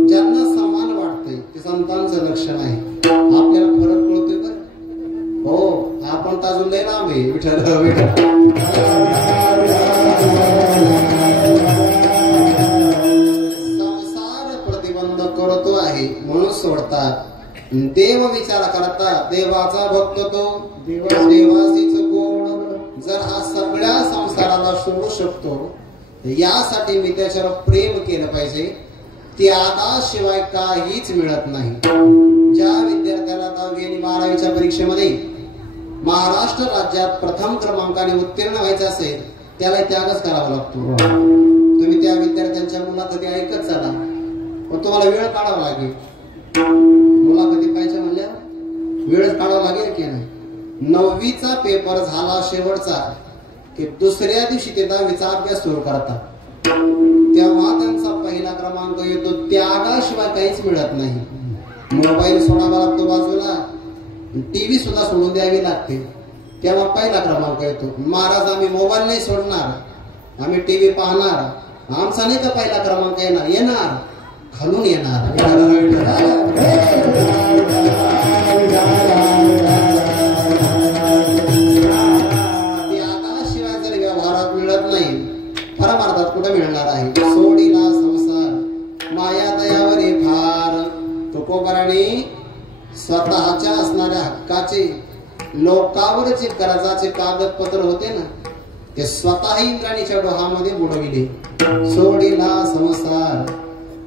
ज्यांना समान वाटतंय ते संतांचं लक्षण आहे. आपल्याला फरक कळतोय बरं. हो, आपण तर अजून लय लांब आहे. विठ्ठल संसार प्रतिबंध करतो आहे म्हणून सोडतात. देव विचार करता देवाचा भक्त तो देवासीच गोड. जर हा सगळ्या संसाराला सोडू शकतो यासाठी मी त्याच्यावर प्रेम केलं पाहिजे. त्यागाशिवाय काहीच मिळत नाही. ज्या विद्यार्थ्याला 10वी आणि 12वीच्या परीक्षेमध्ये महाराष्ट्र राज्यात प्रथम क्रमांकाने उत्तीर्ण व्हायचं असेल त्याला त्यागच करावा लागतो. तुम्ही त्या विद्यार्थ्यांच्या मुलाखती ऐकत चला, पण तुम्हाला वेळ काढावा लागेल. मुलाखती पाहिजे म्हणल्यावर वेळ काढावा लागेल की नाही. 9वीचा पेपर झाला शेवटचा की दुसऱ्या दिवशी ते 10वीचा अभ्यास सुरू करतात. तेव्हा त्यांचा पहिला क्रमांक येतो. त्यागाशिवाय काहीच मिळत नाही. मोबाईल सोडावा लागतो बाजूला, टीव्ही सुद्धा सोडून द्यावी लागते, तेव्हा पहिला क्रमांक येतो. महाराज आम्ही मोबाईल नाही सोडणार, आम्ही टीव्ही पाहणार, आमचा नाही का पहिला क्रमांक येणार खालून येणार. त्यागाशिवाय जर व्यवहारात मिळत नाही, परमार्थात कुठे मिळणार आहे. सोडीला संसार माया दयावरी फार. तुकोबराने स्वतःच्या असणाऱ्या हक्काचे लोकावरचे कर्जाचे कागदपत्र होते ना, ते स्वतः इंद्राणीच्या डोहामध्ये बुडविले. सोडीला संसार,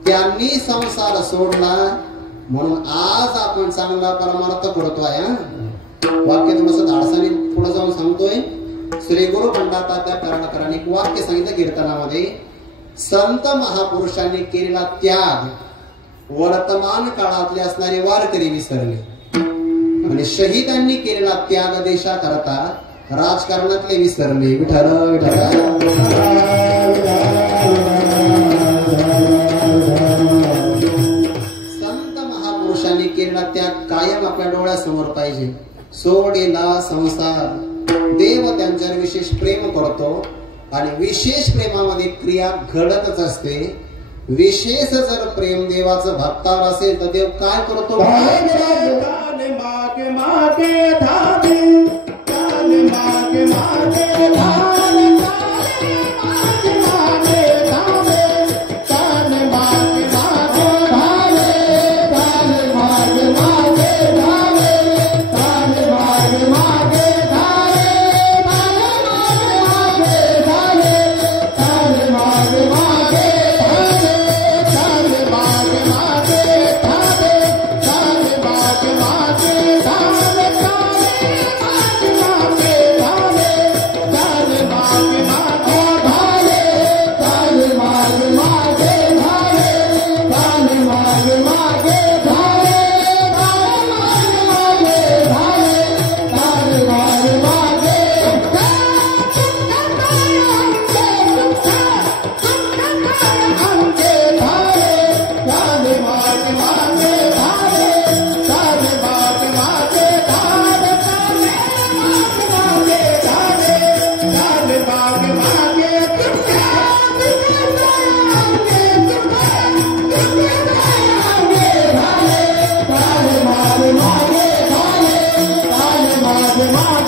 त्यांनी संसार सोडला म्हणून आज आपण चांगला परमार्थ करतोय. वाक्य थोडस धाडसाने पुढे जाऊन सांगतोय. श्री गुरु पंडितात्या पराडकरांनी एक वाक्य सांगितलं कीर्तनामध्ये. संत महापुरुषांनी केलेला त्याग वर्तमान काळातले असणारे वारकरी विसरले आणि शहीदांनी केलेला त्याग देशाकरता राजकारणातले विसरले. विठ्ठल संत महापुरुषांनी केलेला त्याग कायम आपल्या डोळ्यासमोर पाहिजे. सोडीला संसार. देव त्यांच्यावर विशेष प्रेम करतो आणि विशेष प्रेमामध्ये क्रिया घडतच असते. विशेष जर प्रेम देवाचं भक्तावर असेल तर देव काय करतो? काने मागे मागे धावे, काने मागे मागे धावे, काने मागे धावे, काने मागे मागे धावे, काने मागे मागे धावे, काने मागे मागे धावे, काने मागे मागे धावे, काने मागे मागे धावे, काने मागे मागे धावे, काने मागे मागे धावे, काने मागे मागे धावे, काने मागे मागे धावे, काने मागे मागे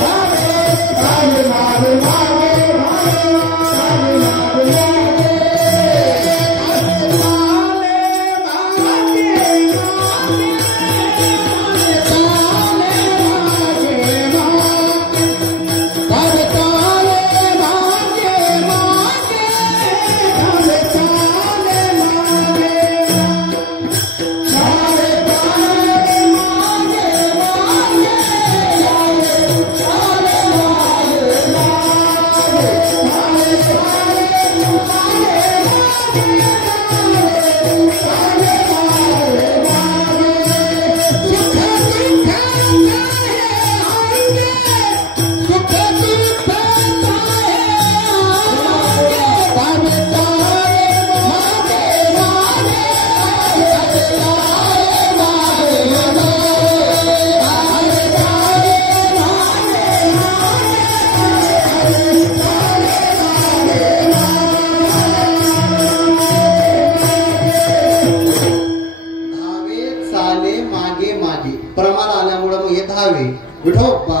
धावे, काने मागे मागे प्रमाण आल्यामुळे मग हे धावे विठोबा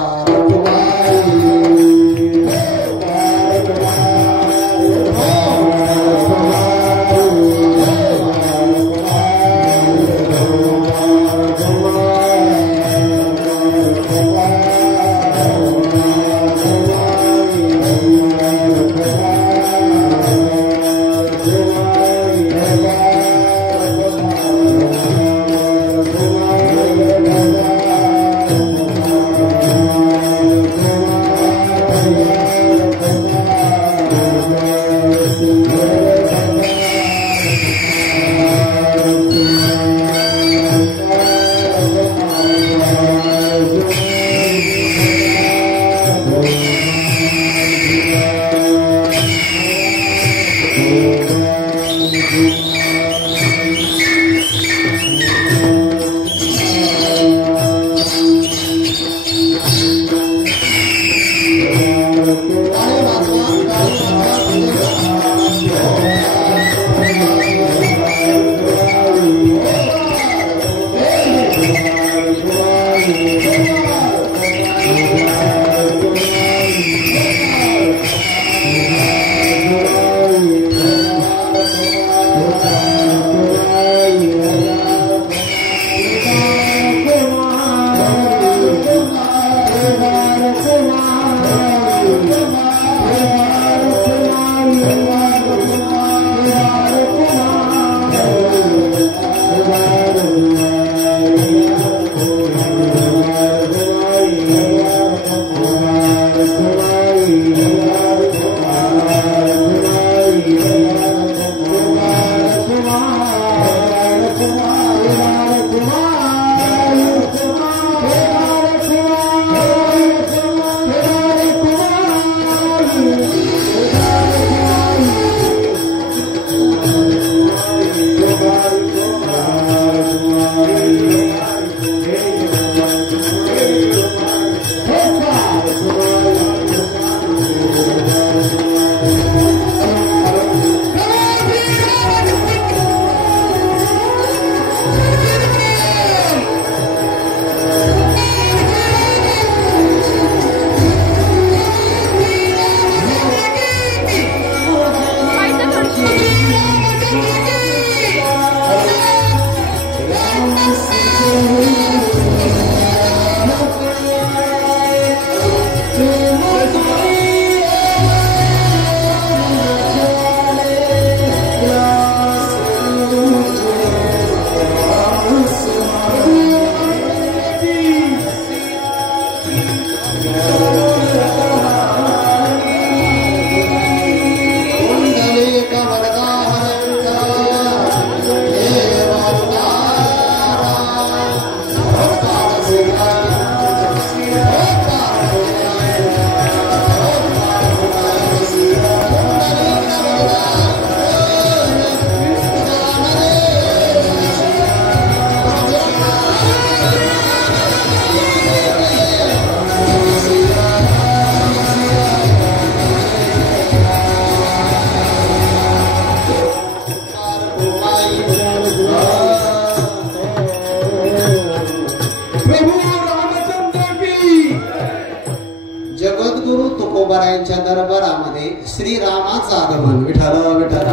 रखुमाईच्या दरबारामध्ये श्रीरामाचं आगमन. विठ्ठल विठ्ठल.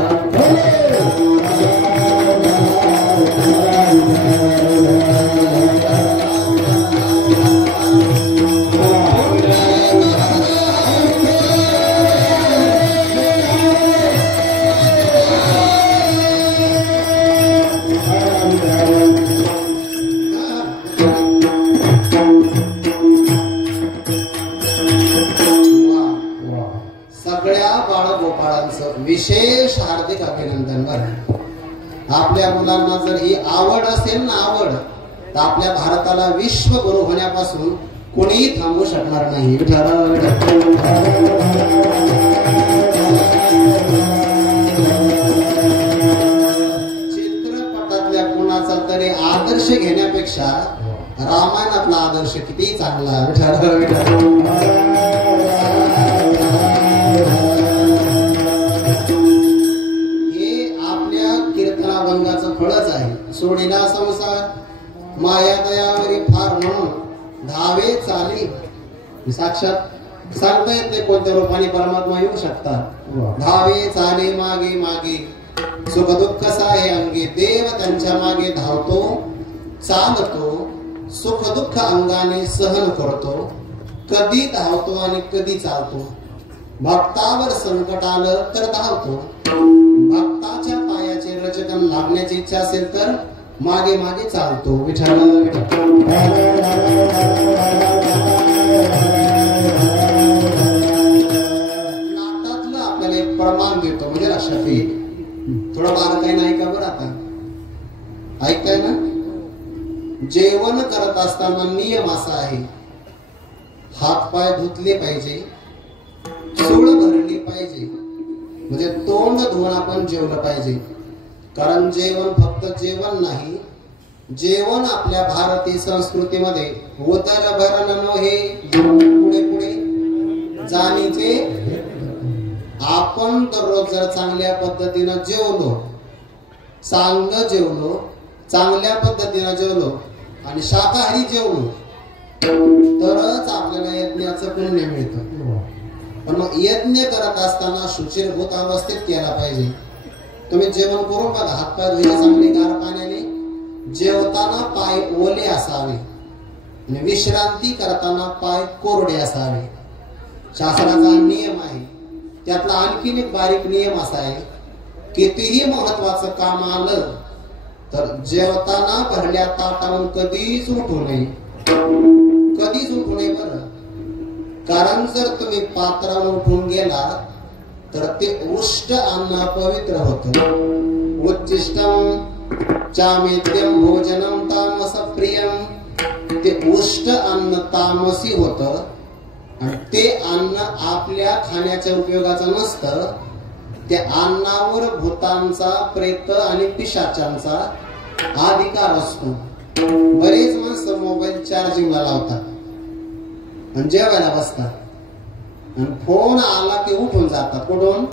सगळ्या बाळगोपाळांचं विशेष हार्दिक अभिनंदन. बरं, आपल्या मुलांना जर ही आवड असेल ना, आवड, तर आपल्या भारताला विश्वगुरु होण्यापासून कोणीही थांबू शकणार नाही. चित्रपटातल्या कुणाचा तरी आदर्श घेण्यापेक्षा रामायणातला आदर्श किती चांगला. कीर्तनाभंगाचं फळच आहे. सोडिला संसार माया दयावरी फार म्हणून धावे चाली. साक्षात सांगता येत नाही कोणत्या रूपाने परमात्मा येऊ शकतात. धावे चाले मागे मागे सुख दुःख साहे अंगे. देव त्यांच्या मागे धावतो, चालतो, सुख दुःख अंगाने सहन करतो. कधी धावतो आणि कधी चालतो. भक्तावर संकट आलं तर धावतो. भक्ताच्या पायाचे रचकन लागण्याची इच्छा असेल तर मागे मागे चालतो. विठ्ठल नाटातलं आपल्याला एक प्रमाण देतो, म्हणजे लक्षात येईल. थोडं बारकाई नाही का बरं? आता ऐकताय ना? जेवण करत असताना नियम असा आहे, हात पाय धुतले पाहिजे, चूळ भरली पाहिजे, म्हणजे तोंड धुवून आपण जेवलं पाहिजे. कारण जेवण फक्त जेवण नाही, जेवण आपल्या भारतीय संस्कृतीमध्ये उदर भरण नव्हे, पुढे पुढे जाणीचे. आपण दररोज जर चांगल्या पद्धतीनं जेवलो, चांगलं जेवलो, चांगल्या पद्धतीनं जेवलो आणि शाकाहारी जेवलो तरच आपल्याला यज्ञाचं पुण्य मिळतं. पण मग यज्ञ करत असताना शुचिरभूत अवस्थेत केला पाहिजे. तुम्ही जेवण करून बघा, हातपाय धुणे चांगले गार पाण्याने. जेवताना पाय ओले असावे आणि विश्रांती करताना पाय कोरडे असावे. शास्त्राचा नियम आहे. त्यातला आणखीन एक बारीक नियम असा आहे, कितीही महत्वाचं काम आलं तर जेवताना भरल्या ताटावरून कधीच उठू नये. कधीच उठू नये. बरं, कारण जर तुम्ही पात्रावर उठून गेला तर ते उष्ट अन्न अपवित्र होतं. उच्चिष्टम चामेद्यम भोजनम तामस प्रियम. ते उष्ट अन्न तामसी होतं आणि ते अन्न आपल्या खाण्याच्या उपयोगाचं नसतं. त्या अन्नावर भूतांचा, प्रेत आणि पिशाचांचा अधिकार असतो. बरेच माणसं मोबाईल चार्जिंगला लावतात आणि जेवायला बसतात आणि फोन आला की उठून जातात. कुठून?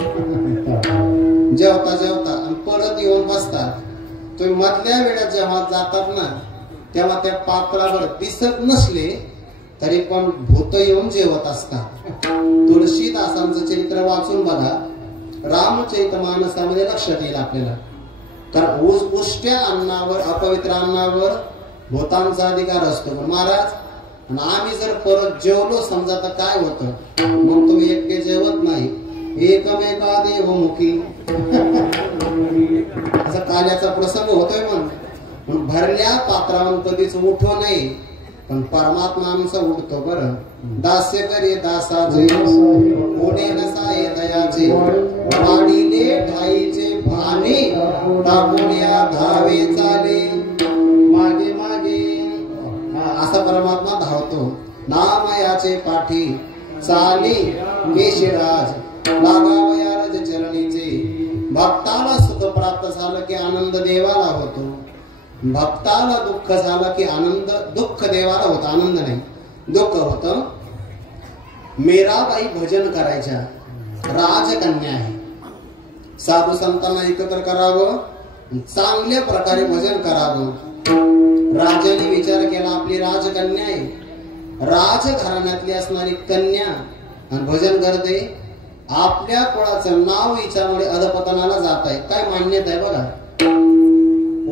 जेवता जेवता आणि परत येऊन बसतात. तुम्ही मधल्या वेळात जेव्हा जातात ना, तेव्हा त्या पात्रावर दिसत नसले तरी पण भूत येऊन जेवत असतात. तुळशीदासांचं चरित्र वाचून बघा, रामचरितमानसामध्ये लक्षात येईल आपल्याला. कारण उष्ट्या अन्नावर, अपवित्र अन्नावर भूतांचा अधिकार असतो. पण महाराज, आणि आम्ही जर परत जेवलो समजा तर काय होतं? मग तुम्ही एकटे जेवत नाही, एकमेका देवमुखी असा काल्याचा प्रसंग होतोय. मग भरल्या पात्रावर कधीच उठू नये, पण परमात्मा आमचा उठतो. बरं, दास्य करे दासाचे, ओढे नसाये दयाचे, वाढीले ठाईचे भाने, टाकून या धावे चाले. मागे मागे असा परमात्मा धावतो. नामयाचे पाठी चाली केशराज, लागावया रज चरणीचे. भक्ताला सुख प्राप्त झालं की आनंद देवाला होतो. भक्ताला दुःख झालं की आनंद, दुःख देवाला होतं, आनंद नाही, दुःख होतं. मीराबाई भजन करायच्या, राजकन्या आहे. साधू संतांना एकत्र करावं, चांगल्या प्रकारे भजन करावं. राजाने विचार केला, आपली राजकन्या आहे, राजघराण्यातली असणारी कन्या आणि भजन करते, आपल्या कुळाचं नाव विचारमुळे अधपतनाला जात आहे. काय मान्यता आहे बघा.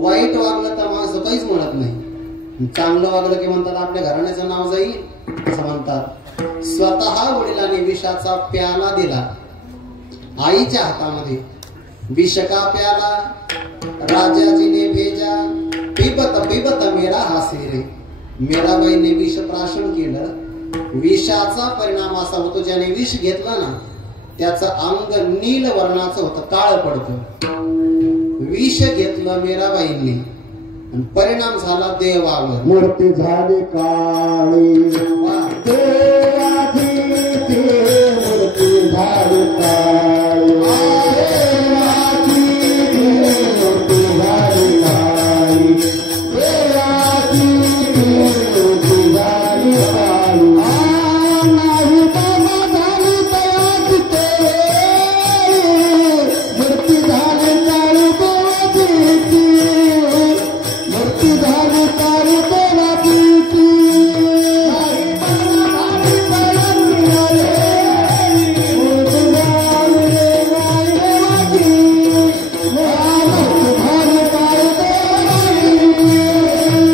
वाईट वागलं तर माणसं काहीच म्हणत नाही, चांगलं वागलं की म्हणतात आपल्या घराण्याचं नाव जाईल असं म्हणतात. स्वतः वडिलांनी विषाचा प्याला दिला आईच्या हातामध्ये. विष का प्याला राजाजीने भेजा, पिबत पिबत मेरा हासे रे. मीराबाईने विष प्राशन केलं. विषाचा परिणाम असा होतो, ज्याने विष घेतलं ना त्याचं अंग नील वर्णाचं होतं, काळ पडतं. विष घेतलं मीराबाईंनी आणि परिणाम झाला देवावर. मूर्ती झाली काळी देवाची, मूर्ती झाली काळी देवाची, मूर्ती झाली काळी देवाची, मूर्ती झाली काळी. नाही बाबा झाली तयाची मूर्ती झाली काळी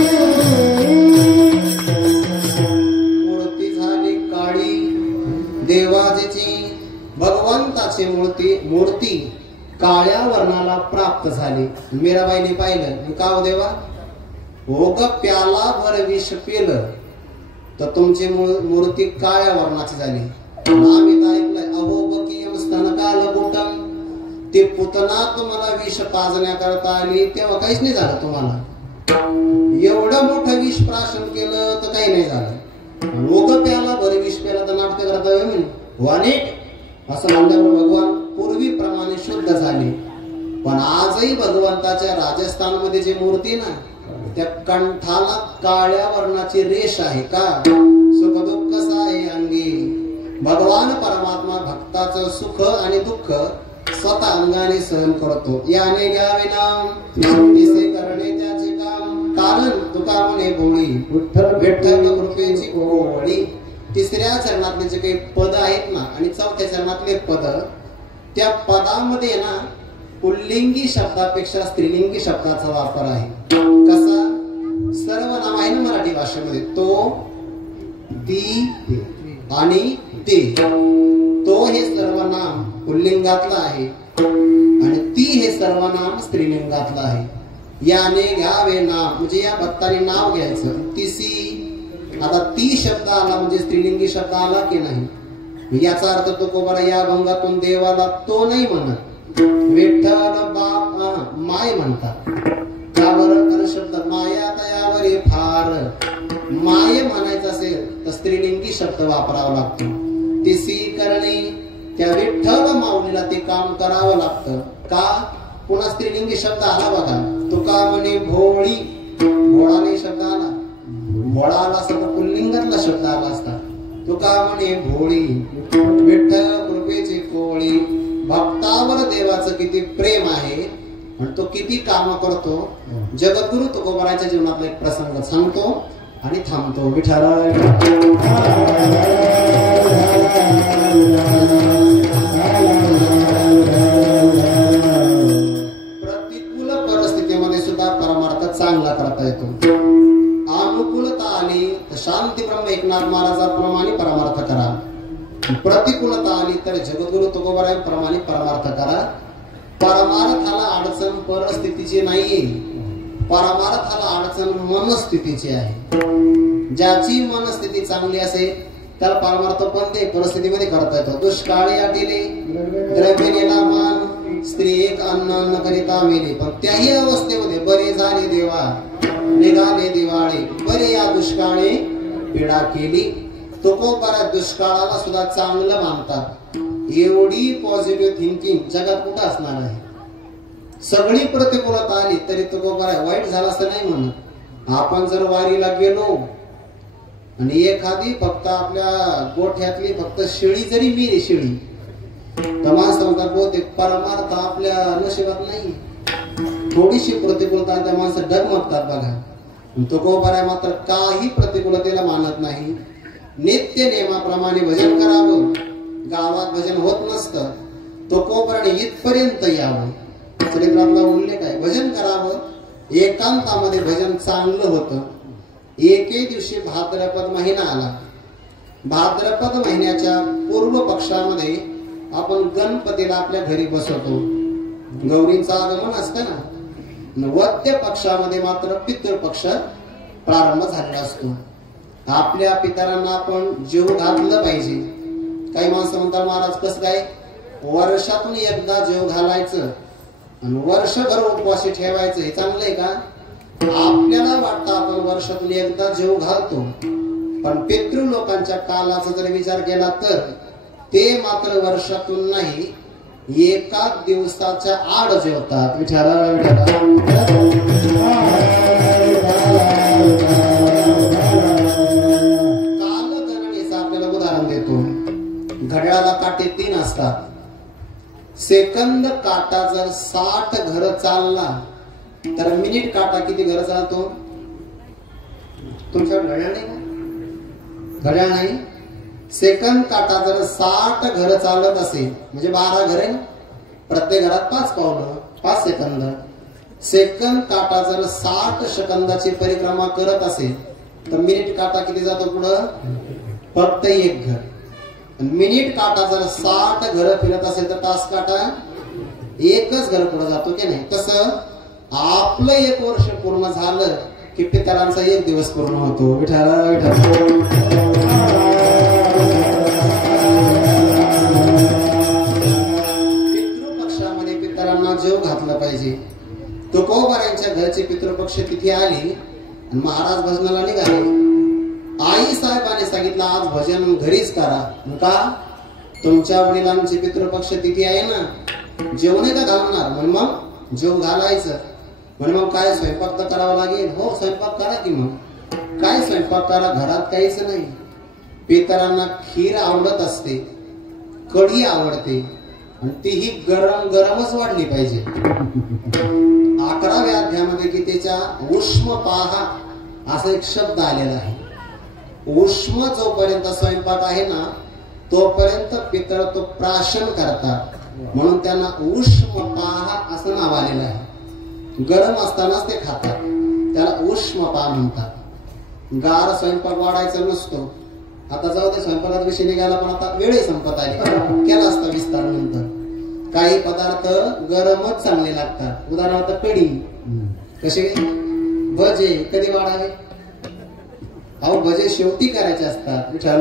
देवाची, मूर्ती झाली काळी देवाची. भगवंताची मूर्ती काळ्या वर्णाला प्राप्त झाली. मीराबाईने पाहिलं, का हो देवा, हो ग प्याला भर विष पेलं तर तुमची मूर्ती काळ्या वर्णाची झाली. आम्ही तर ऐकलंय, अहो बकीयम स्तनकाल कुटम, ते पुतना तुम्हाला विष पाजण्याकरता आली तेव्हा काहीच नाही झालं तुम्हाला. एवढं मोठं विष प्राशन केलं तर काही नाही झालं. लोक प्याला भर विष पेला तर नाटक करता वानेट असं म्हणल्यावर भगवान पूर्वीप्रमाणे शुद्ध झाले. पण आजही भगवंताच्या राजस्थानमध्ये जी मूर्ती ना त्या कंठाला काळ्या वर्णाची रेष आहे. का सुख दुःख साहे अंगी. भगवान परमात्मा भक्ताचं सुख आणि दुःख स्वतः अंगाने सहन करतो. याने घ्यावे नाम तिसे करणे त्याचे काम. कारण तुका म्हणे भोळी विठ्ठल कृपेची ओळी. तिसऱ्या चरणातले जे काही पद आहेत ना आणि चौथ्या चरणातले पद, त्या पदामध्ये ना पुल्लिंगी शब्दापेक्षा स्त्रीलिंगी शब्दाचा वापर आहे. कसा? सर्वनाम आहे ना मराठी भाषेमध्ये, तो, ती आणि ते. तो हे सर्वनाम पुल्लिंगातलं आहे आणि ती हे सर्वनाम स्त्रीलिंगातलं आहे. याने घ्यावे नाम म्हणजे या भक्ताने नाव घ्यायचं. तिसी, आता ती शब्द आला म्हणजे स्त्रीलिंगी शब्द आला की नाही, याचा अर्थ तो कोबरा या भंगातून देवाला तो नाही म्हणत, विठ्ठल बाप माय म्हणतात. का बरं? तर शब्द माया तयावर फार. माय म्हणायचं असेल तर स्त्रीलिंगी शब्द वापरावा लागतो. तिसी करणे, त्या विठ्ठल माऊलीला ते काम करावं लागतं. का? पुन्हा स्त्रीलिंगी शब्द आला बघा. तुका म्हणे भोळी, भोळा नाही शब्द आला, भोळा आला असता तर पुल्लिंगातला शब्द आला असता. तुका म्हणे भोळी, विठ्ठल कृपेची कोळी. भक्तावर देवाचं किती प्रेम आहे आणि तो किती काम करतो. जगद्गुरु तुकोबाराच्या जीवनातला एक प्रसंग सांगतो आणि थांबतो. विठ्ठल प्रतिकूल परिस्थितीमध्ये सुद्धा परमार्थ चांगला करता येतो. अनुकूलता आली तर शांती ब्रह्म एकनाथ महाराजाप्रमाणे परमार्थ करा. प्रतिकूलता आली तर जगद्गुरु तुकोबाराप्रमाणे परमार्थ करा. परमार्थाला अडचण परिस्थितीची नाहीये, परमार्थाला अडचण मनस्थितीची आहे. ज्याची मनस्थिती चांगली असेल त्याला परमार्थ पण ते परिस्थितीमध्ये करता येतो. दुष्काळी आटिले द्रव्यनेला मान, स्त्री एक अन्न न करिता मेले. पण त्याही अवस्थेमध्ये बरे झाले देवा, निघाले दिवाळी, बरे या दुष्काळी पीडा केली. तुकोबारा दुष्काळाला सुद्धा चांगलं मानतात. एवढी पॉझिटिव्ह थिंकिंग जगात कुठं असणार आहे. सगळी प्रतिकूलता आली तरी तुकोबारा वाईट झाला असं नाही म्हणत. आपण जर वारीला गेलो आणि एखादी फक्त आपल्या गोठ्यातली फक्त शेळी जरी मिळेल, शेळी तर माणसं म्हणतात बहुतेक परमार्थ आपल्या नशिबात नाही. थोडीशी प्रतिकूलता त्या माणसं डगमगतात बघा. तुकोबारा मात्र काही प्रतिकूलतेला मानत नाही. नित्य नियमाप्रमाणे भजन करावं, गावात भजन होत नसतं, तो कोपराने इथपर्यंत यावं. चरित्रातला उल्लेख आहे, भजन करावं, एकांतामध्ये भजन चांगलं होतं. एके दिवशी भाद्रपद महिना आला. भाद्रपद महिन्याच्या पूर्व पक्षामध्ये आपण गणपतीला आपल्या घरी बसवतो. गौरींचं आगमन असतं ना. वद्य पक्षामध्ये मात्र पितृपक्ष प्रारंभ झालेला असतो. आपल्या पितरांना आपण जेव घातलं पाहिजे. काही माणसं म्हणतात, महाराज कसं काय, वर्षातून एकदा जेव घालायचं आणि वर्षभर उपवासी ठेवायचं, हे चांगलं आहे का? आपल्याला वाटतं आपण वर्षातून एकदा जेव घालतो, पण पितृ लोकांच्या कालाचा जर विचार केला तर ते मात्र वर्षातून नाही, एकाच दिवसाच्या आड जेवतात. कालगणनेचं आपल्याला उदाहरण देतो. घड्याळाला काटे 3 असतात. सेकंद काटा जर 60 घर चालला तर मिनिट काटा किती घर चालतो? तुमच्या घड्याळ नाही का? घड्याळ नाही. सेकंद काटा जर 60 घर चालत असेल म्हणजे 12 घर आहे ना, प्रत्येक घरात 5 पावलं, 5 सेकंद. सेकंद काटा जर 60 सेकंदाची परिक्रमा करत असेल तर मिनिट काटा किती जातो पुढं? फक्त 1 घर. मिनिट काटा जर 60 घर फिरत असेल तर तास काटा 1च घर पुढे जातो की नाही? तसं आपलं 1 वर्ष पूर्ण झालं की पितरांचा 1 दिवस पूर्ण होतो. पितृपक्षामध्ये पितरांना जेव घातलं पाहिजे. तुकोबारांच्या घरची पितृपक्ष तिथी आली आणि महाराज भजनाला निघाले. आई साहेबांनी सांगितलं, आज भजन घरीच करा. का? तुमच्या वडिलांची पितृपक्ष तिथी आहे ना, जेवणे का घालणार? म्हणून मग जेव घालायचं. म्हणून मग काय स्वयंपाक तर करावा लागेल. हो, स्वयंपाक करा की. मग काय स्वयंपाक करा, घरात काहीच नाही. पितरांना खीर आवडत असते, कढी आवडते आणि तीही गरम गरमच वाढली पाहिजे. 11व्या अध्यायामध्ये गीतेच्या उष्म पाहा असा एक शब्द आलेला आहे. उष्म जोपर्यंत स्वयंपाक आहे ना तोपर्यंत पितर तो प्राशन करतात, म्हणून त्यांना उष्म पाहा असं नाव आलेलं आहे. गरम असतानाच ते खातात, त्याला उष्म पाहा म्हणतात. गार स्वयंपाक वाढायचा नसतो. आता जाऊ दे, स्वयंपाकात विषय निघाला, पण आता वेळही संपत आली. केला असता विस्तार नंतर. काही पदार्थ गरमच चांगले लागतात. उदाहरणार्थ कढी, कसे भजे कधी वाढावे? अहो, भजे शेवटी करायचे असतात. गरम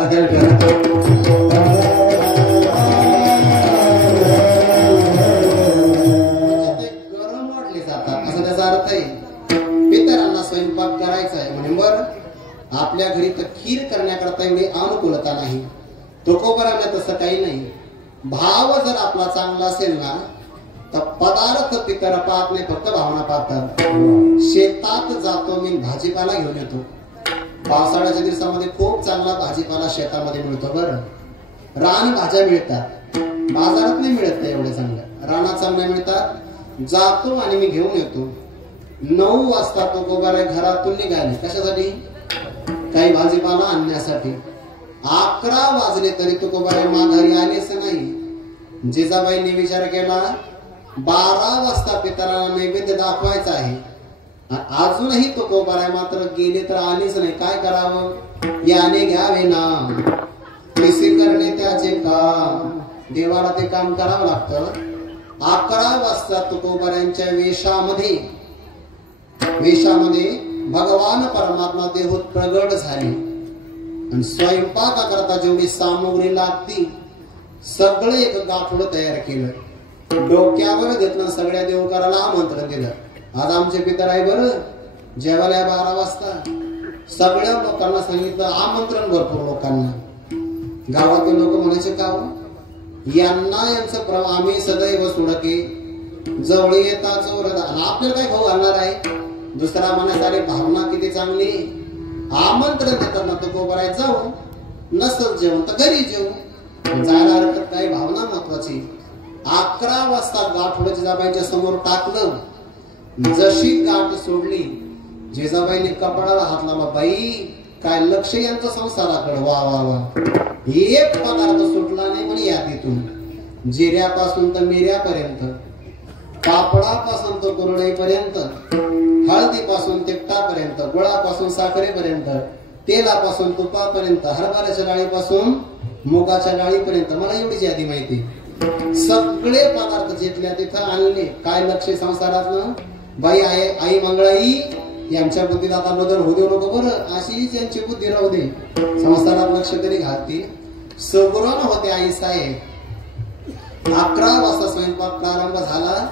वाढले जातात असं त्याचा अर्थ आहे. पितरांना स्वयंपाक करायचा आहे म्हणजे बरं, आपल्या घरी तर खीर करण्याकरता एवढी अनुकूलता नाही. तुकोबारांना तसं काही नाही. भाव जर आपला चांगला असेल ना तर पदार्थ पितर पाहत नाही, फक्त भावना पाहतात. शेतात जातो मी, भाजीपाला घेऊन येतो. पावसाळ्याच्या दिवसामध्ये खूप चांगला भाजीपाला शेतामध्ये मिळतो. बरं, रान भाज्या मिळतात, बाजारात नाही मिळत त्या एवढ्या चांगल्या. रानात चांगल्या मिळतात. जातो आणि मी घेऊन येतो. 9 वाजता तुकोबारे घरातून निघाले. कशासाठी? काही भाजीपाला आणण्यासाठी. 11 वाजले तरी तुकोबारे माघारी आलेच नाही. जिजाबाईंनी विचार केला, 12 वाजता पितराला नैवेद्य दाखवायचा आहे, अजूनही तुकोबाराय मात्र गेले तर आलीच नाही. काय करावं? याने घ्यावे ना, कसे करणे त्याचे काम. देवाला ते काम करावं लागतं. 11 वाजता तुकोबारायांच्या वेशामध्ये भगवान परमात्मा देहोत प्रगट झाले आणि स्वयंपाकाकरता जेवढी सामुग्री लागती सगळे एक गाठोडं तयार केलं. डोक्यावर घेतलं, सगळ्या देवकाराला आमंत्रण दिलं. आज आमचे पितर आहे बरं, जेवायला 12 वाजता. सगळ्या लोकांना सांगितलं, आमंत्रण भरपूर लोकांना. गावातील लोक म्हणायचे, का यांना यांचं आम्ही सदैव सोडके जवळ येता चोर. आपल्याला काय खाऊ घालणार आहे? दुसरा म्हणायचा, भावना किती चांगली. आमंत्रण देताना तो गोबराय जाऊ, नसल जेवण तर घरी जेवू, जायला हरकत काय. भावना महत्वाची. 11 वाजता गाठोडं जिजाबाईंच्या समोर टाकलं. जशी गाठ सोडली, जिजाबाईंनी कपाळाला हात लावला. बाई, काय लक्ष यांचं संसाराकडे. वा वा वा. एक पदार्थ सुटला नाही म्हणे यादीतून. जिऱ्यापासून तर मिऱ्यापर्यंत, कापडापासून तर कुरडईपर्यंत, हळदीपासून तिखटापर्यंत, गुळापासून साखरेपर्यंत, तेलापासून तुपापर्यंत, हरभऱ्याच्या डाळीपासून मुगाच्या डाळीपर्यंत. मला एवढीच यादी माहिती. सगळे पदार्थ जिथल्या तिथं आणले. काय लक्ष संसारातलं? बाई आई मंगळाई यांच्या बुद्धीत आता बदल होऊ देऊ नको बरं, अशीच यांची बुद्धी राहू दे. संसारात लक्ष तरी घालतील. सगुरण होते आई साहेब. 11 वाजता स्वयंपाक प्रारंभ झाला.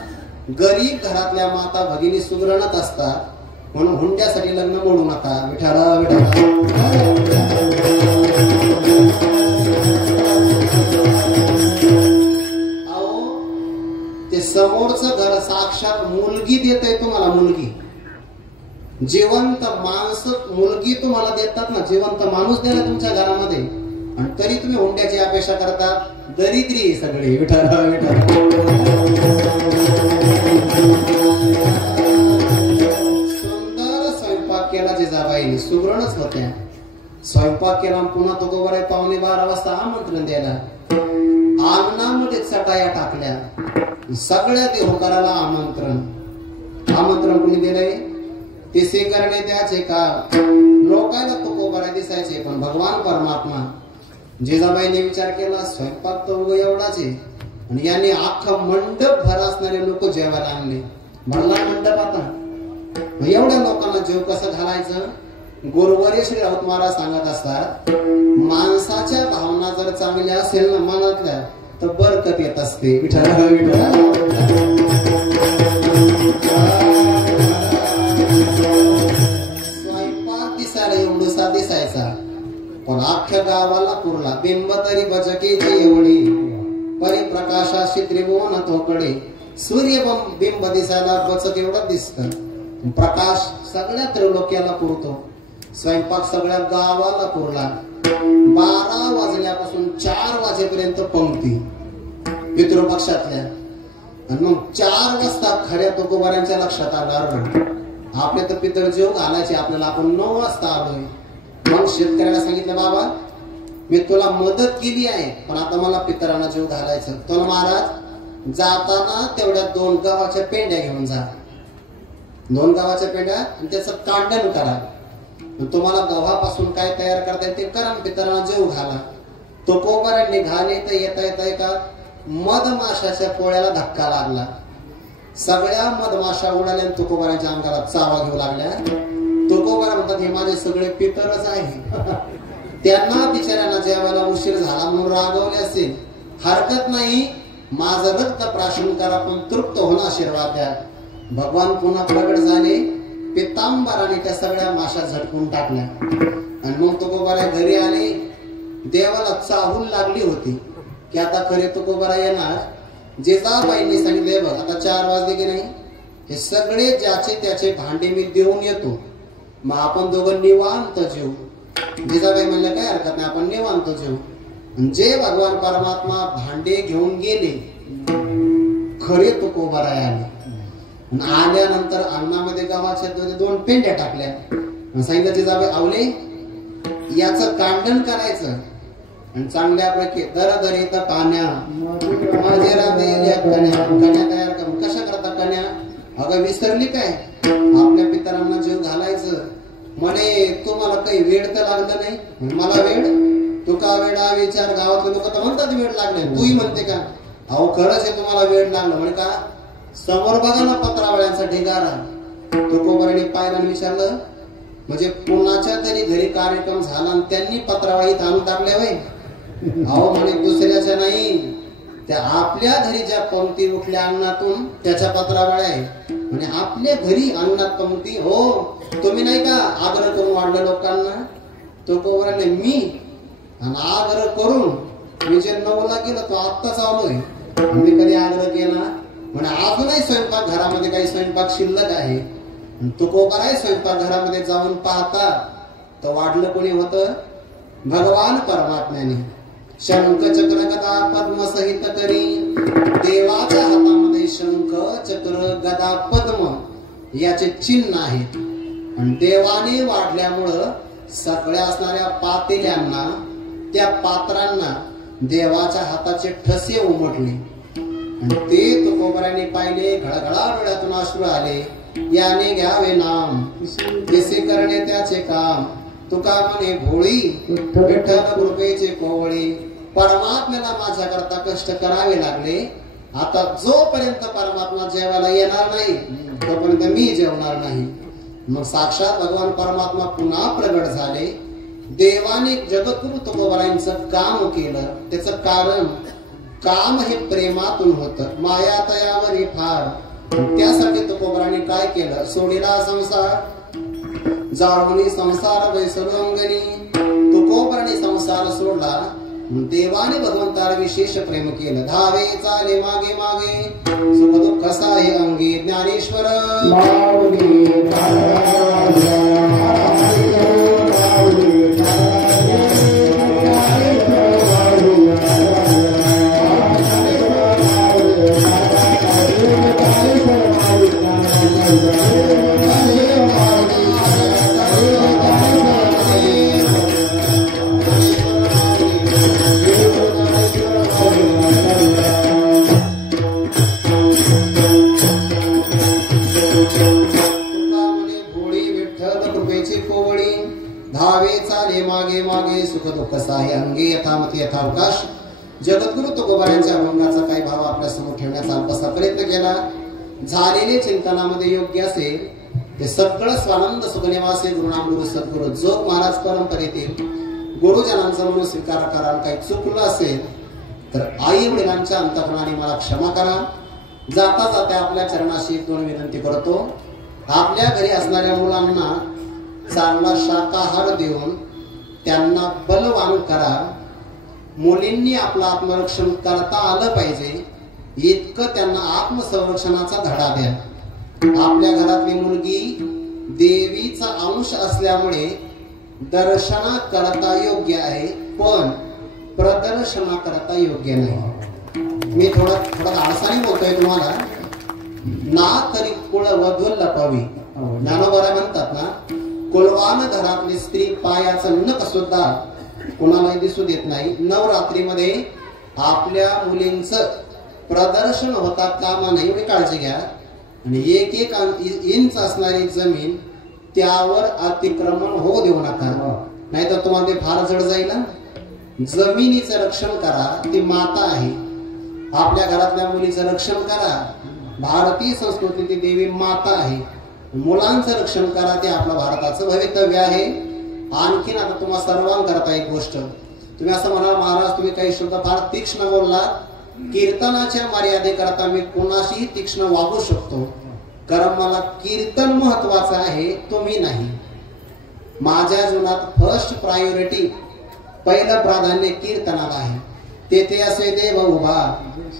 गरीब घरातल्या माता भगिनी सुगरणच असतात, म्हणून हुंड्यासाठी लग्न मोडू नका. विठाला अहो, ते समोरचं घर साक्षात मुलगी देतय तुम्हाला. मुलगी, जिवंत माणसं मुलगी तुम्हाला देतात ना. जिवंत माणूस द्यायला तुमच्या घरामध्ये, आणि तरी तुम्ही हुंड्याची अपेक्षा करता. दरिद्री सगळी. विठाला सुंदर स्वयंपाक केला जिजाबाईने. सुगरणच होत्या. स्वयंपाक केला. पुन्हा तो गोबराई पावणे 12 वाजता आमंत्रण द्यायला. अंगणामध्ये चटाया टाकल्या. सगळ्या देवकाराला आमंत्रण. आमंत्रण कोणी दिलंय? ते सेकरणे द्यायचे का? लोकायला तो गोबराई दिसायचे, पण भगवान परमात्मा. जिजाबाईने विचार केला, स्वयंपाक तर एवढाच आहे, आणि यांनी अख्खा मंडप भर असणारे लोक जेवायला आणले. भरला मंडप. आता एवढ्या लोकांना जेव कसं घालायचं? गुरुवर्य श्री राऊत महाराज सांगत असतात, माणसाच्या भावना जर चांगल्या असेल ना मनातल्या, तर बरकत येत असते. स्वयंपाक दिसायला एवढूसा दिसायचा, पण अख्ख्या गावाला पुरला. बिंब तरी बचकेची एवढी, परिप्रकाशाशी त्रिभुवन तोकडे. सूर्य बिंब दिसायला बचक एवढं दिसत, प्रकाश सगळ्या त्रिलोक्याला पुरतो. स्वयंपाक सगळ्या गावाला पुरला. 12 वाजल्यापासून 4 वाजेपर्यंत पंक्ती पितृपक्षातल्या, आणि मग 4 वाजता खऱ्या तुकोबाऱ्यांच्या लक्षात आलं, आपले तर पितर जेव घालायचे आपल्याला, आपण 9 वाजता आलोय. मग शेतकऱ्याला सांगितलं, बाबा मी तुला मदत केली आहे, पण आता मला पितरांना जेव घालायचं. तो महाराज जाताना तेवढ्या 2 गव्हाच्या पेंड्या घेऊन जा. 2 गव्हाच्या पेंड्या, आणि त्याचं कांडण करा. तुम्हाला गव्हापासून काय तयार करता येईल ते करा, पितरांना जेव घाला. तो कोबऱ्या निघाले तर येता येता एका मधमाशाच्या पोळ्याला धक्का लागला. सगळ्या मधमाशा उडाल्या, तुकोबाऱ्यांच्या अंगाला चावा घेऊ लागल्या. तुकोबारा म्हणतात, हे माझे सगळे पितरच आहे. त्यांना बिचाऱ्यांना जेवायला उशीर झाला म्हणून रागवले असेल. हरकत नाही, माझं रक्त प्राशन करा, पण तृप्त होणं आशीर्वाद द्या. भगवान पुन्हा प्रगट झाले. पितांबराने त्या सगळ्या माशा झटकून टाकल्या, आणि मग तुकोबारा घरी आले. देवाला चाहूल लागली होती की आता खरे तुकोबारा येणार. जिजाबाईंनी सांगितले, बघ आता 4 वाजले की नाही, हे सगळे ज्याचे त्याचे भांडे मी देऊन येतो, मग आपण दोघं निवांत जेवू. जिजाबाई म्हणल्या, काय हरकत नाही, आपण निवांत जेवू. जे भगवान परमात्मा भांडे घेऊन गेले, खरे तुकोबारा आले. आल्यानंतर अन्नामध्ये गव्हाच्या 2 पेंड्या टाकल्या. सांगितलं, जिजाबाई आवले, याचं कांडण करायचं, आणि चांगल्यापैकी दरदरीत पाण्या कण्या तयार कर. कशा करता कण्या? अगं विसरली काय? आपल्या पितरांना जीव घालायचं. म्हणे तुम्हाला काही वेळ तर लागलं नाही? मला वेळ? तू का वेळा विचार, गावातले लोक तर म्हणतात वेळ लागले, तूही म्हणते का? अहो खरंच आहे, तुम्हाला वेळ लागला. म्हणे का? समोर बघा ना पत्रावळ्यांचा ढिगारा. तुकोबाराने पाहिलं आणि विचारलं, म्हणजे कुणाच्या तरी घरी कार्यक्रम झाला आणि त्यांनी पत्रावळीत आणून टाकल्या वय? अहो म्हणे दुसऱ्याच्या नाही, त्या आपल्या घरी ज्या पंक्ती उठल्या अन्नातून त्याच्या पत्रावळ्या आहे. म्हणजे आपल्या घरी अन्नात पंक्ती. हो, तुम्ही नाही का आग्रह करून वाढलं लोकांना? तुकोबाराने मी आणि आग्रह करून मी जे 9ला गेलो तो आत्ताच आलोय. मी कधी आग्रह केला? म्हणजे अजूनही स्वयंपाक घरामध्ये काही स्वयंपाक शिल्लक आहे. तुकोबाराय स्वयंपाक घरामध्ये जाऊन पाहता तर वाढलं कोणी होतं? भगवान परमात्म्याने. शंख चक्र गदा पद्म सहित करी, देवाच्या हातामध्ये शंख चक्र गदा पद्म याचे चिन्ह आहेत. आणि देवाने वाढल्यामुळं सगळ्या असणाऱ्या पातेल्यांना त्या पात्रांना देवाच्या हाताचे ठसे उमटले आणि ते तुकोबराने पाहिले. घळघळा डोळ्यातून अश्रू आले. याने घ्यावे नाम जसे करणे त्याचे काम. तुका म्हणे भोळी विठ्ठल कृपेचे कोवळी. परमात्म्याला माझ्या करता कष्ट करावे लागले. आता जोपर्यंत परमात्मा जेवायला येणार नाही तोपर्यंत मी जेवणार नाही. मग साक्षात भगवान परमात्मा पुन्हा प्रगट झाले. देवाने जगद्गुरु तुकोबरायांचं काम केलं. त्याचं कारण काम हे प्रेमातून होतं. माया तयावरी फार. त्यासाठी तुकोबरांनी काय केलं? सोडिला संसार जाळवणी संसार वैसरंगणी. तुकोबरांनी संसार सोडला. देवाने भगवंताला विशेष प्रेम केलं. धावे चाले मागे मागे सुख दुःख साहे अंगी. ज्ञानेश्वर धावे चाले मागे मागे सुख दुःख साहे अंगी. यथामती यथावकाश जगद्गुरु तुकोबरायांच्या अभंगाचा काही भाव आपल्या समोर ठेवण्याचा अल्पसा प्रयत्न केला. झालेले चिंतनामध्ये योग्य असेल ते सगळं स्वानंद सुखनिवासी गुरुनाम गुरु सद्गुरु जोग महाराज परंपरेतील गुरुजनांचा म्हणून स्वीकार करा. काही चुकलं असेल तर आई वडिलांच्या अंतःकरणाने मला क्षमा करा. जाता जाता आपल्या चरणाशी एक दोन विनंती करतो. आपल्या घरी असणाऱ्या मुलांना चांगला शाकाहार देऊन त्यांना बलवान करा. मुलींनी आपलं आत्मरक्षण करता आलं पाहिजे इतकं त्यांना आत्मसंरक्षणाचा धडा द्या. आपल्या घरातली मुलगी देवीचा अंश असल्यामुळे दर्शना करता योग्य आहे पण प्रदर्शना करता योग्य नाही. मी थोडं आळसाने बोलतोय तुम्हाला. ना तरी कुळ वधू लपावी. ज्ञानोबा म्हणतात ना, कुलवान घरातली स्त्री पायाचं नख सुद्धा कोणालाही दिसू देत नाही. नवरात्रीमध्ये आपल्या मुलींचं प्रदर्शन होता कामा नाही एवढी काळजी घ्या. आणि एक एक इंच असणारी जमीन त्यावर अतिक्रमण होऊ देऊ नका, नाहीतर तुम्हाला ते फार जड जाईल. जमिनीचं रक्षण करा. ती माता आहे. आपल्या घरातल्या मुलीचं रक्षण करा. भारतीय संस्कृतीची देवी माता आहे. मुलांचं रक्षण करा. ते आपलं भारताचं भवितव्य आहे. आणखीन आता तुम्हा सर्वांकरता एक गोष्ट, तुम्ही असं म्हणाल महाराज तुम्ही काही शब्द फार तीक्ष्ण बोललात. कीर्तनाच्या मर्यादेकरता मी कोणाशीही तीक्ष्ण वागू शकतो, कारण मला कीर्तन महत्वाचं आहे, तुम्ही नाही. माझ्या जीवनात फर्स्ट प्रायोरिटी पहिलं प्राधान्य कीर्तनाला आहे. तेथे असे देव उभा.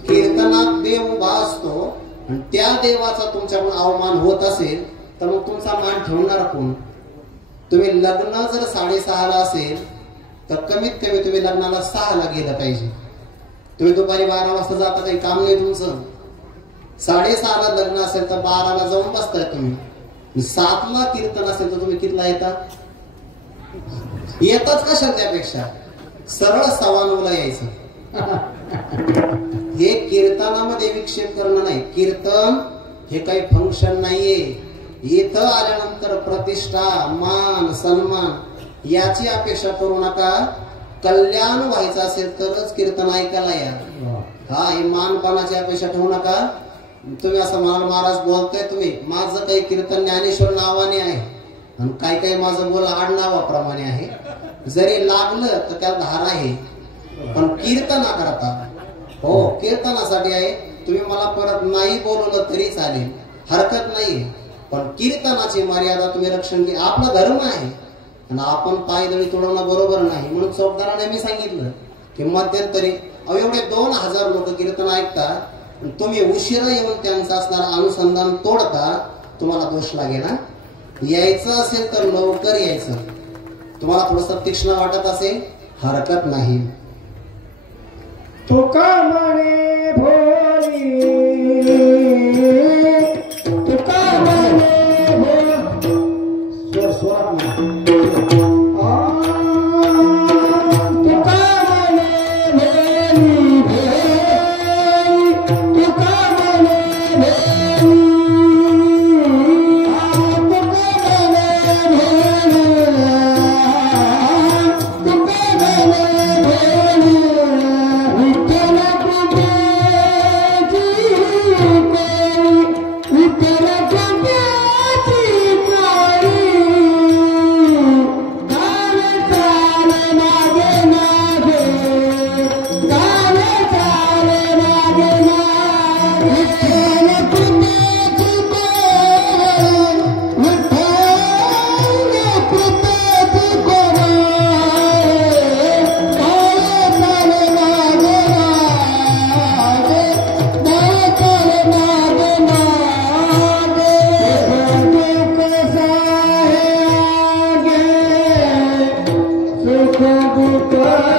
कीर्तनात देव उभा असतो आणि त्या देवाचा तुमच्याकडून अवमान होत असेल तर मग तुमचा मान ठेवणार कोण? तुम्ही लग्न जर 6:30 असेल तर कमीत कमी तुम्ही लग्नाला 6ला गेलं पाहिजे. तुम्ही दुपारी 12 वाजता जाता, काही काम नाही तुमचं. 6:30ला लग्न असेल तर 12ला जाऊन बसताय तुम्ही. 7ला कीर्तन असेल तर तुम्ही कितीला येताच कशा? त्यापेक्षा सरळ 9:15ला यायचं. हे कीर्तनामध्ये विक्षेप करणं नाही. कीर्तन हे काही फंक्शन नाहीये. इथं आल्यानंतर प्रतिष्ठा, मान, सन्मान याची अपेक्षा करू नका. कल्याण व्हायचं असेल तरच कीर्तन ऐकायला या. हे मानपानाची अपेक्षा ठेवू नका. तुम्ही असं म्हणाल महाराज बोलताय तुम्ही, माझं काही कीर्तन ज्ञानेश्वर नावाने आहे आणि काही काही माझं बोल आडनावाप्रमाणे आहे. जरी लागलं तर त्याला धार आहे, पण कीर्तना करता हो कीर्तनासाठी आहे. तुम्ही मला परत नाही बोलवलं तरी चालेल, हरकत नाही. पण कीर्तनाची मर्यादा तुम्ही रक्षण घ्या. आपला धर्म आहे आणि आपण पायदळी तोडवणं बरोबर नाही. म्हणून चौकदाराने मी सांगितलं की मध्यंतरी एवढे 2000 लोक कीर्तन ऐकतात, तुम्ही उशिरा येऊन त्यांचं असणारं अनुसंधान तोडता, तुम्हाला दोष लागेल. यायचं असेल तर लवकर यायचं. तुम्हाला थोडस तीक्ष्ण वाटत असेल हरकत नाही. तुका म्हणे भोळी, तुका म्हणे भोळी, तुका तुका